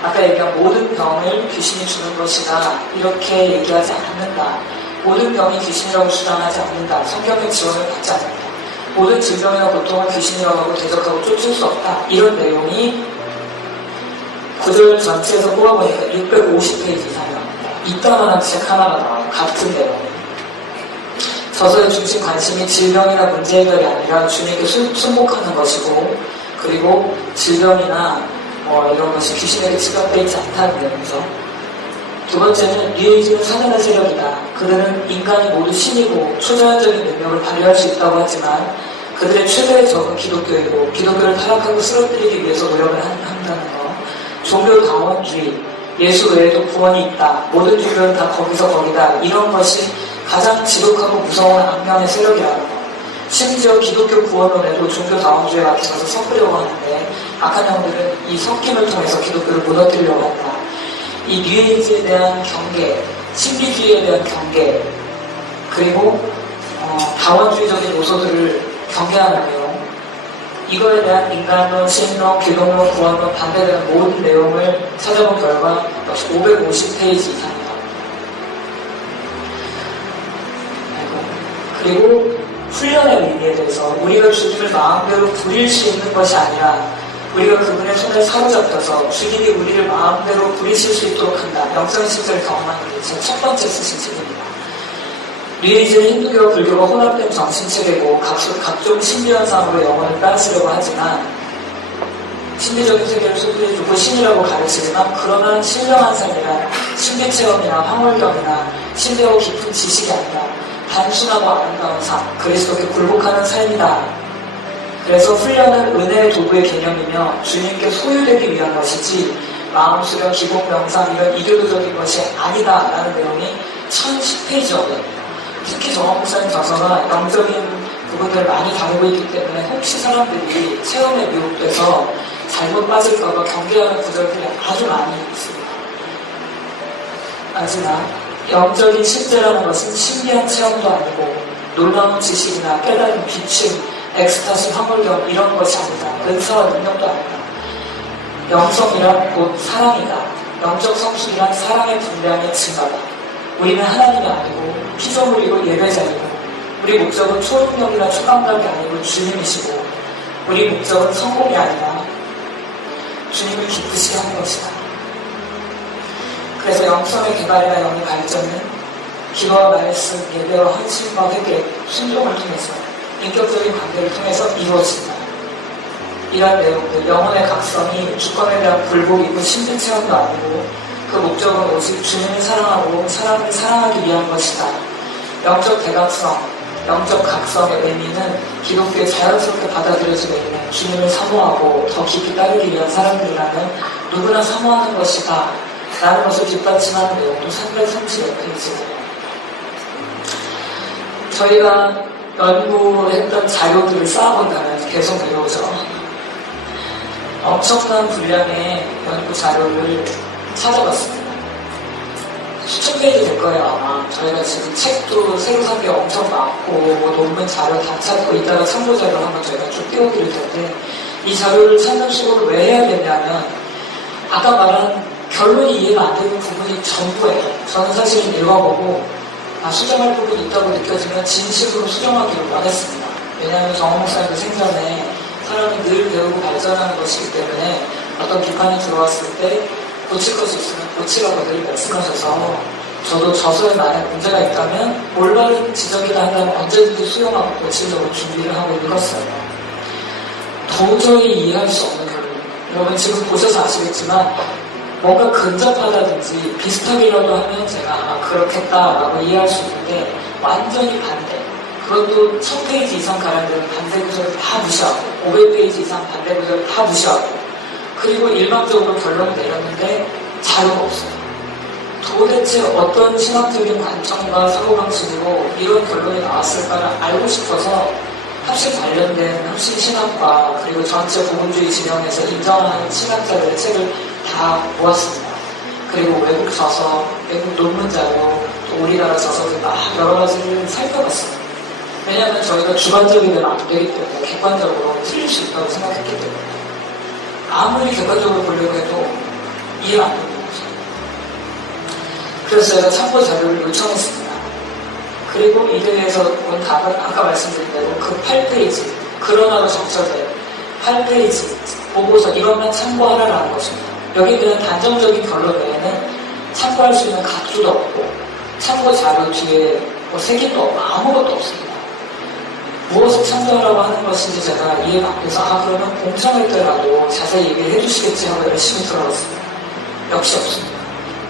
아까 얘기한 모든 병을 귀신이 주는 것이다 이렇게 얘기하지 않는다. 모든 병이 귀신이라고 주장하지 않는다. 성경의 지원을 받지 않는다. 모든 질병이나 고통을 귀신이라고 하고 대적하고 쫓을 수 없다. 이런 내용이 구절 전체에서 뽑아보니까 650페이지 이상이 나옵니다. 이따만한 책 하나가 나와요. 같은 내용. 저서의 중심 관심이 질병이나 문제 해결이 아니라 주님께 순복하는 것이고 그리고 질병이나 이런 것이 귀신에게 지각되어 있지 않다는 내용이죠. 두 번째는 뉴에이지는 사단의 세력이다. 그들은 인간이 모두 신이고 초자연적인 능력을 발휘할 수 있다고 하지만 그들의 최대의 적은 기독교이고 기독교를 타락하고 쓰러뜨리기 위해서 노력을 한다는 것. 종교 다원주의, 예수 외에도 구원이 있다. 모든 종교는 다 거기서 거기다. 이런 것이 가장 지독하고 무서운 악령의 세력이라는 것. 심지어 기독교 구원론에도 종교 다원주의 같은 것을 섞으려고 하는데 악한 영들은 이 섞임을 통해서 기독교를 무너뜨리려고 한다. 이 뉴에이지에 대한 경계, 신비주의에 대한 경계, 그리고 다원주의적인 요소들을 경계하는 내용, 이거에 대한 인간론, 신론, 기독론, 구원론 반대되는 모든 내용을 찾아본 결과 역시 550페이지 이상입니다. 그리고 훈련의 의미에 대해서 우리가 주님을 마음대로 부릴 수 있는 것이 아니라 우리가 그분의 손에 사로잡혀서 주님이 우리를 마음대로 부리실 수 있도록 한다. 영성 신절을 경험하는 게 제 첫 번째 쓰신 책입니다. 뉴에이지는 힌두교와 불교가 혼합된 정신체계고 각종 신비현상으로 영혼을 빼앗으려고 하지만 신비적인 세계를 소개해주고 신이라고 가르치지만 그러나 신령한 삶이란 신비체험이나 황홀경이나 신비하고 깊은 지식이 아니라 단순하고 아름다운 삶, 그리스도께 굴복하는 삶이다. 그래서 훈련은 은혜의 도구의 개념이며 주님께 소유되기 위한 것이지 마음 수련, 기복, 명상 이런 이교도적인 것이 아니다라는 내용이 1010페이지거든요. 특히 정원 목사님 저서가 영적인 부분들을 많이 다루고 있기 때문에 혹시 사람들이 체험에 미혹돼서 잘못 빠질까봐 경계하는 구절들이 아주 많이 있습니다. 하지만 영적인 실제라는 것은 신비한 체험도 아니고 놀라운 지식이나 깨달은 비춤, 엑스타시, 황홀경 이런 것이 아니다. 은사와 능력도 아니다. 영성이란 곧 사랑이다. 영적 성숙이란 사랑의 분량의 증가다. 우리는 하나님이 아니고 피조물이고 예배자이고 우리 목적은 초능력이나 초감각이 아니고 주님이시고 우리 목적은 성공이 아니라 주님을 기쁘시게 하는 것이다. 그래서 영성의 개발이나 영의 발전은 기도와 말씀, 예배와 헌신과 회개, 순종을 통해서 인격적인 관계를 통해서 이루어진다. 이런 내용들, 영혼의 각성이 주권에 대한 굴복이고 신분 체험도 아니고 그 목적은 오직 주님을 사랑하고 사람을 사랑하기 위한 것이다. 영적 대각성, 영적 각성의 의미는 기독교에 자연스럽게 받아들여지고 있는 주님을 사모하고 더 깊이 따르기 위한 사람들이라면 누구나 사모하는 것이다. 라는 것을 뒷받침하는 내용도 330페이지입니다. 저희가 연구했던 자료들을 쌓아본다면 계속 내려오죠. 엄청난 분량의 연구 자료를 찾아봤습니다. 수천 페이지 될 거예요, 아마. 저희가 지금 책도 새로 산 게 엄청 많고, 논문 자료 다 찾고, 이따가 참고 자료를 한번 저희가 쭉 띄워드릴 텐데, 이 자료를 찾는 시도를 왜 해야 되냐면, 아까 말한 결론이 이해가 안 되는 부분이 전부예요. 저는 사실은 읽어보고, 수정할 부분이 있다고 느껴지면 진실으로 수정하기를 원했습니다. 왜냐하면 정원 목사님도 생전에 사람이 늘 배우고 발전하는 것이기 때문에 어떤 비판이 들어왔을 때 고칠 것이 있으면 고치라고 늘 말씀하셔서 저도 저서에 만약 문제가 있다면 올바른 지적이라 한다면 언제든지 수용하고 고치려고 준비를 하고 읽었어요. 도저히 이해할 수 없는 결론. 여러분 지금 보셔서 아시겠지만 뭔가 근접하다든지 비슷하기라도 하면 제가 그렇겠다라고 이해할 수 있는데 완전히 반대. 그것도 1000페이지 이상 가량되는 반대 구절을 다 무시하고 500페이지 이상 반대 구절을 다 무시하고 그리고 일방적으로 결론을 내렸는데 자료가 없어요. 도대체 어떤 신학적인 관점과 사고방식으로 이런 결론이 나왔을까를 알고 싶어서 합신 관련된 합신 신학과 그리고 전체 복음주의 진영에서 인정하는 신학자들의 책을 다 모았습니다. 그리고 외국 저서, 외국 논문 자료, 또 우리나라 저서들 막 여러 가지를 살펴봤습니다. 왜냐하면 저희가 주관적이면 안 되기 때문에 객관적으로 틀릴 수 있다고 생각했기 때문에 아무리 객관적으로 보려고 해도 이해가 안 되는 거죠. 그래서 제가 참고 자료를 요청했습니다. 그리고 이 대회에서 온 답은 아까 말씀드린 대로 그 8페이지, 그러나로 적절된 8페이지 보고서 이것만 참고하라라는 것입니다. 여기 그냥 단정적인 결론 외에는 참고할 수 있는 각주도 없고 참고 자료 뒤에 색임도 없고 아무것도 없습니다. 무엇을 참고하라고 하는 것인지 제가 이해가 안 돼서 그러면 공청회 때라도 자세히 얘기를 해주시겠지 하고 열심히 들어봤습니다. 역시 없습니다.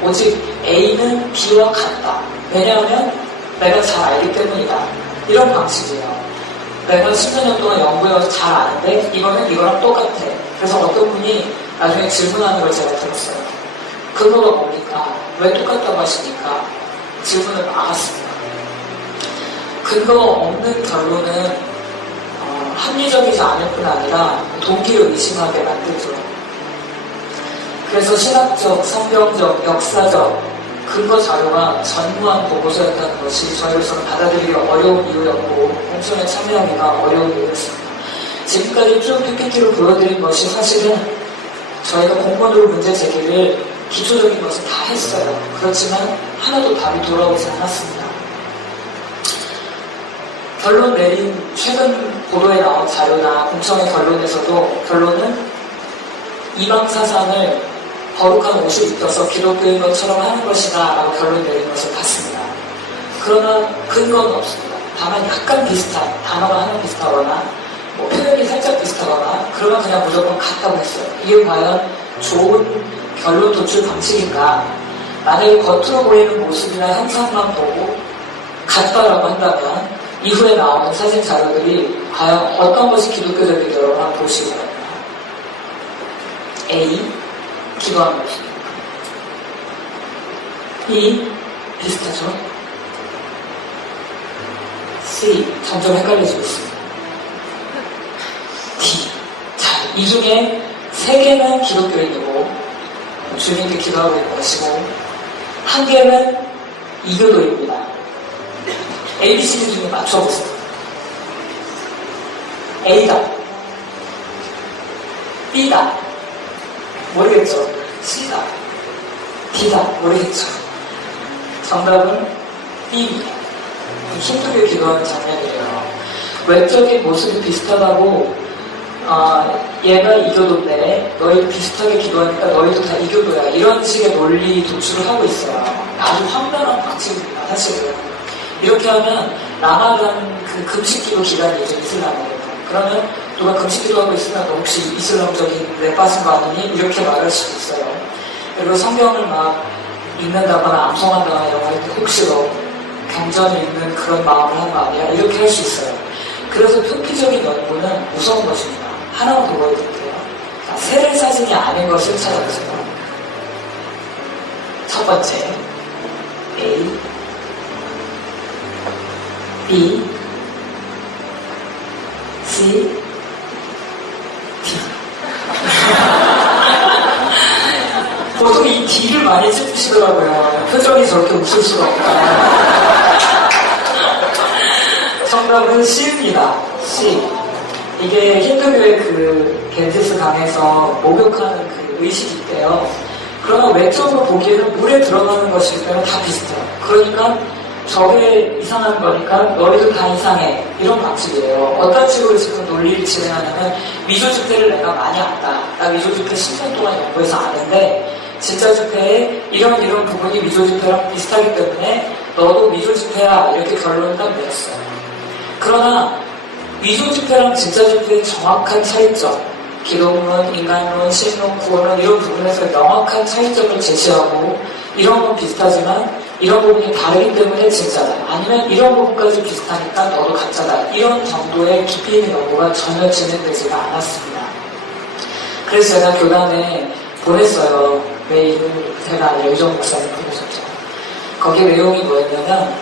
오직 A는 B와 같다. 왜냐하면 내가 잘 알기 때문이다. 이런 방식이에요. 내가 10년 동안 연구해서 잘 아는데 이거는 이거랑 똑같아. 그래서 어떤 분이 나중에 질문하는 걸 제가 들었어요. 근거가 뭡니까? 왜 똑같다고 하십니까? 질문을 막았습니다. 근거가 없는 결론은 합리적이지 않을 뿐 아니라 동기를 의심하게 만들죠. 그래서 신학적, 성경적, 역사적 근거 자료가 전무한 보고서였다는 것이 저희로서는 받아들이기 어려운 이유였고 공청에 참여하기가 어려운 이유였습니다. 지금까지 쭉 PPT로 보여드린 것이 사실은 저희가 공무원으로 문제 제기를 기초적인 것을 다 했어요. 그렇지만 하나도 답이 돌아오지 않았습니다. 결론 내린 최근 보도에 나온 자료나 공청회 결론에서도 결론은 이방 사상을 거룩한 옷을 입혀서 기독교인 것처럼 하는 것이다 라고 결론 내린 것을 봤습니다. 그러나 근거는 없습니다. 다만 약간 비슷한, 단어가 하나 비슷하거나 표현이 살짝 비슷하거나 그러면 그냥 무조건 같다고 했어요. 이게 과연 좋은 결론 도출 방식인가? 만약에 겉으로 보이는 모습이나 형상만 보고 같다라고 한다면 이후에 나오는 사진 자료들이 과연 어떤 것이 기독교적인지 여러분 한번 보시기 바랍니다. A. 기도하는 모습. B. 비슷하죠? C. 점점 헷갈려지고 있습니다. D. 자, 이 중에 3개는 기독교인이고 주님께 기도하고 있는 것이고 1개는 이교도입니다. ABCD 중에 맞춰보세요. A다. B다. 모르겠죠? C다. D다. 모르겠죠? 정답은 B입니다. 힘들게 기도하는 장면이에요. 외적인 모습이 비슷하다고 얘가 이교도인데 너희도 비슷하게 기도하니까 너희도 다 이교도야. 이런 식의 논리 도출을 하고 있어요. 아주 황당한 방식입니다. 사실은. 이렇게 하면 라마단 그 금식기도 기간이 이제 이슬람이에요. 그러면 누가 금식기도 하고 있으면 너 혹시 이슬람적인 랩 빠진 거 아니니? 이렇게 말할 수도 있어요. 그리고 성경을 막 읽는다거나 암송한다거나 이런 거 할 때 혹시 너 경전을 읽는 그런 마음을 하는 거 아니야? 이렇게 할 수 있어요. 그래서 표피적인 연구는 무서운 것입니다. 하나만 더 보여드릴게요. 자, 세례 사진이 아닌 것을 찾아보세요. 첫 번째 A, B, C, D. 보통 이 D를 많이 찝으시더라고요. 표정이 저렇게 웃을 수가 없다. 정답은 C입니다. C. 이게 힌두교의 그 겐지스 강에서 목욕하는 그 의식이 있대요. 그러나 외적으로 보기에는 물에 들어가는 것이기 때문에 다 비슷해요. 그러니까 저게 이상한 거니까 너희도 다 이상해. 이런 방식이에요. 어떤 식으로 지금 논리를 진행하냐면 미조 집회를 내가 많이 안다. 나 미조 집회 10년 동안 연구해서 아는데 진짜 집회에 이런 부분이 미조 집회랑 비슷하기 때문에 너도 미조 집회야. 이렇게 결론을 딱 내렸어요. 그러나 미조 집회랑 진짜 집회의 정확한 차이점, 기독론, 인간론, 신론, 구원론 이런 부분에서 명확한 차이점을 제시하고 이런 건 비슷하지만 이런 부분이 다르기 때문에 진짜다. 아니면 이런 부분까지 비슷하니까 너도 가짜다. 이런 정도의 깊이 있는 연구가 전혀 진행되지가 않았습니다. 그래서 제가 교단에 보냈어요. 메일을 제가 아니라 유정 목사님 보내셨죠. 거기 내용이 뭐였냐면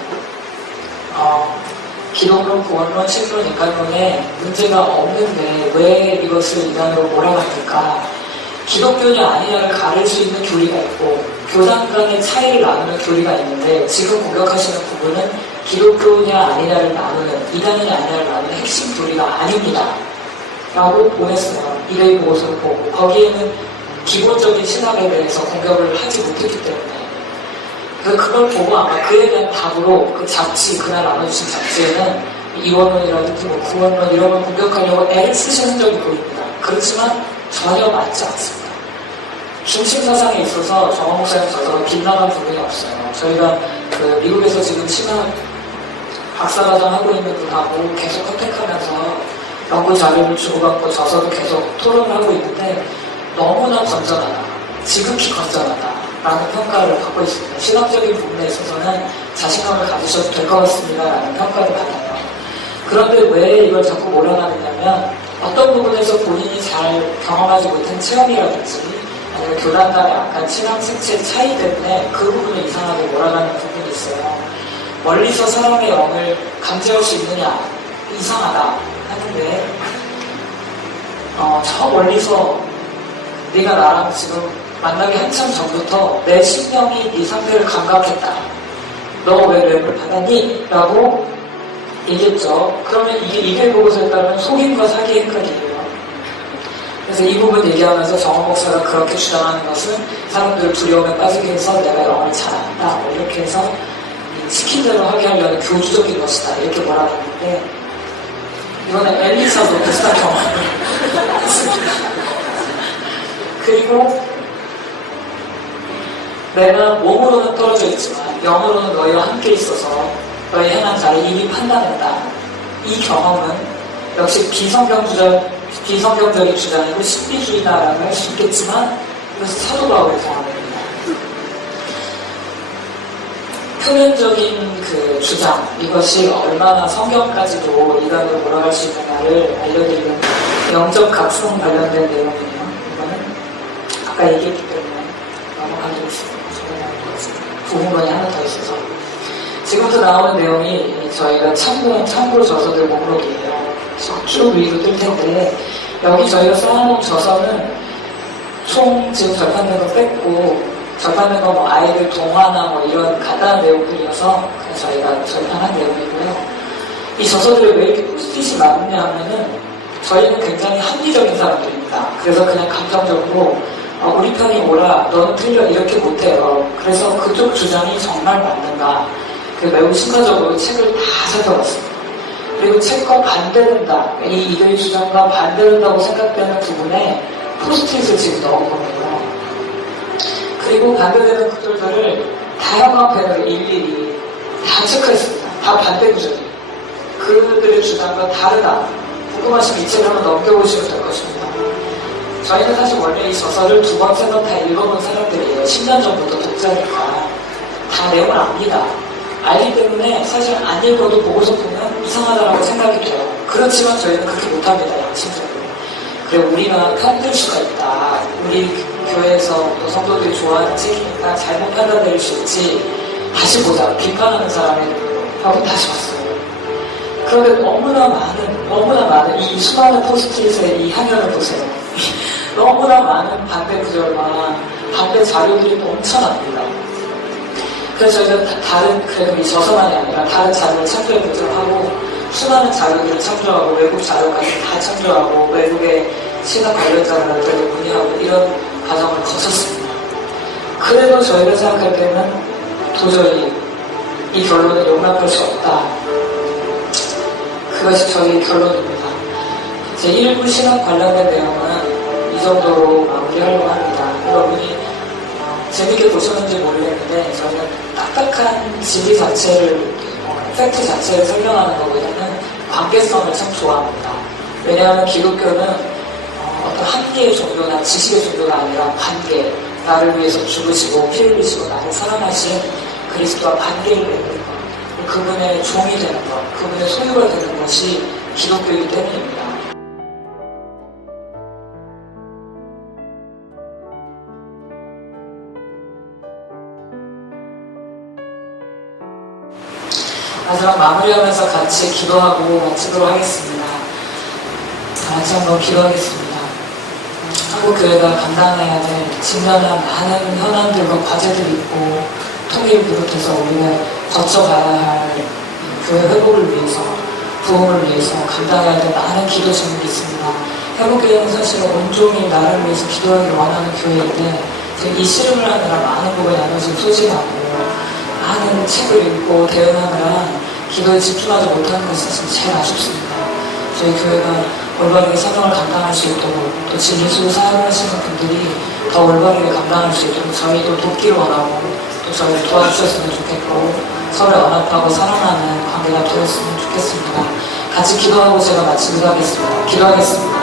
기독론, 구원론, 신론, 인간론에 문제가 없는데 왜 이것을 인간으로 몰아갑니까? 기독교냐 아니냐를 가릴 수 있는 교리가 있고 교단 간의 차이를 나누는 교리가 있는데 지금 공격하시는 부분은 기독교냐 아니냐를 나누는 이단이냐 아니냐를 나누는 핵심 교리가 아닙니다. 라고 보냈어요. 이레이 보고서를 보고 거기에는 기본적인 신학에 대해서 공격을 하지 못했기 때문에 그걸 보고 아마 그에 대한 답으로 그 잡지, 그날 나눠주신 잡지에는 이원론이라든지 뭐 구원론 이런 걸 공격하려고 애를 쓰시는 적이 보입니다. 그렇지만 전혀 맞지 않습니다. 중심 사상에 있어서 정원 목사님 저서가 빗나간 부분이 없어요. 저희가 그 미국에서 지금 신학 박사과정 하고 있는 분하고 계속 컨택하면서 연구 자료를 주고받고 저서도 계속 토론을 하고 있는데 너무나 건전하다. 지극히 건전하다. 라는 평가를 받고 있습니다. 신학적인 부분에 있어서는 자신감을 가지셔도 될 것 같습니다. 라는 평가를 받아요. 그런데 왜 이걸 자꾸 몰아가느냐면 어떤 부분에서 본인이 잘 경험하지 못한 체험이라든지 아니면 교단 간의 약간 신앙 색채 차이 때문에 그 부분을 이상하게 몰아가는 부분이 있어요. 멀리서 사람의 영을 감지할 수 있느냐 이상하다 하는데 저 멀리서 네가 나랑 지금 만나기 한참 전부터 내 심령이 네 상태를 감각했다. 너 왜 랩을 받았니? 라고 얘기했죠. 그러면 이게 이별 보고서에 따르면 속임과 사기의 헷갈리예요. 그래서 이 부분 얘기하면서 정원 목사가 그렇게 주장하는 것은 사람들을 두려움에 빠지게 해서 내가 영을 잘 안다. 뭐 이렇게 해서 시킨 대로 하게 하려는 교주적인 것이다. 이렇게 몰아봤는데 이거는 엘리사도 비슷한 경험을 했습니다. 그리고 내가 몸으로는 떨어져 있지만 영으로는 너희와 함께 있어서 너희 행한 자를 이미 판단했다. 이 경험은 역시 비성경적인 주장이고 신비주의다라고 할 수 있겠지만 이것은 사도 바울의 경험입니다. 표면적인 그 주장, 이것이 얼마나 성경까지도 이단으로 몰아갈 수 있느냐를 알려드리는 영적 각성 관련된 내용이에요. 이거는 아까 얘기했기 때문에 넘어가겠습니다. 부분번이 하나 더 있어서 지금부터 나오는 내용이 저희가 참고 저서들 목록이에요. 쭉 위로 뜰 텐데 여기 저희가 쌓아놓은 저서는 총 지금 절판된 거 뺐고 절판된 거 뭐 아이들 동화나 뭐 이런 간단한 내용들이어서 저희가 절판한 내용이고요. 이 저서들이 왜 이렇게 포스트잇이 많냐 하면은 저희는 굉장히 합리적인 사람들입니다. 그래서 그냥 감정적으로 우리 편이 옳아, 너는 틀려 이렇게 못해요. 그래서 그쪽 주장이 정말 맞는가 매우 심사적으로 책을 다 살펴봤습니다. 그리고 책과 반대된다, 이 이들의 주장과 반대된다고 생각되는 부분에 포스트잇을 지금 넣은 거예요. 그리고 반대되는 구절들을 다양한 펜으로 일일이 다 체크했습니다. 다 반대 구조예요. 그들의 주장과 다르다. 궁금하시면 이 책을 한번 넘겨보시면 될 것입니다. 저희는 사실 원래 이 저서를 2번, 3번 다 읽어본 사람들이에요. 10년 전부터 독자니까 다 내용을 압니다. 알기 때문에 사실 안 읽어도 보고서 보면 이상하다라고 생각이 돼요. 그렇지만 저희는 그렇게 못합니다. 양심적으로. 그래, 우리가 편들 수가 있다. 우리 교회에서 또 성도들이 좋아하는 책이니까 잘못 판단될 수 있지. 다시 보자. 비판하는 사람이 하고 다시 봤어요. 그런데 너무나 많은 이 수많은 포스트잇의 이 향연을 보세요. 너무나 많은 반대 구절과 반대 자료들이 넘쳐납니다. 그래서 저희가 그래도 이 저서만이 아니라 다른 자료를 참조해보도록 하고, 수많은 자료들을 참조하고, 외국 자료까지 다 참조하고, 외국의 신학 관련자들을 문의하고, 이런 과정을 거쳤습니다. 그래도 저희가 생각할 때는 도저히 이 결론을 용납할 수 없다. 그것이 저희 결론입니다. 제 1부 신학 관련된 내용은 이 정도로 마무리하려고 합니다. 여러분이 재밌게 보셨는지 모르겠는데 저는 딱딱한 진리 자체를, 팩트 자체를 설명하는 것보다는 관계성을 참 좋아합니다. 왜냐하면 기독교는 어떤 한계의 종교나 지식의 종교가 아니라 관계, 나를 위해서 죽으시고 피 흘리시고 나를 사랑하신 그리스도와 관계를 맺는 것, 그분의 종이 되는 것, 그분의 소유가 되는 것이 기독교이기 때문입니다. 마지막 마무리하면서 같이 기도하고 마치도록 하겠습니다. 같이 한번 기도하겠습니다. 한국교회가 감당해야 될 직면한 많은 현안들과 과제들이 있고, 통일을 비롯해서 우리가 거쳐가야 할 교회 회복을 위해서, 부흥을 위해서 감당해야 될 많은 기도 제목이 있습니다. 한국교회는 사실 온종일 나를 위해서 기도하기를 원하는 교회인데, 이 씨름을 하느라 많은 곡을 나눠진 소진하고, 많은 책을 읽고 대응하느라 기도에 집중하지 못하는 것이 사실 제일 아쉽습니다. 저희 교회가 올바르게 사명을 감당할 수 있도록, 또 진리수를 사용하시는 분들이 더 올바르게 감당할 수 있도록 저희도 돕기를 원하고, 또 저희를 도와주셨으면 좋겠고, 서로 연합하고 사랑하는 관계가 되었으면 좋겠습니다. 같이 기도하고 제가 마치기로 하겠습니다. 기도하겠습니다.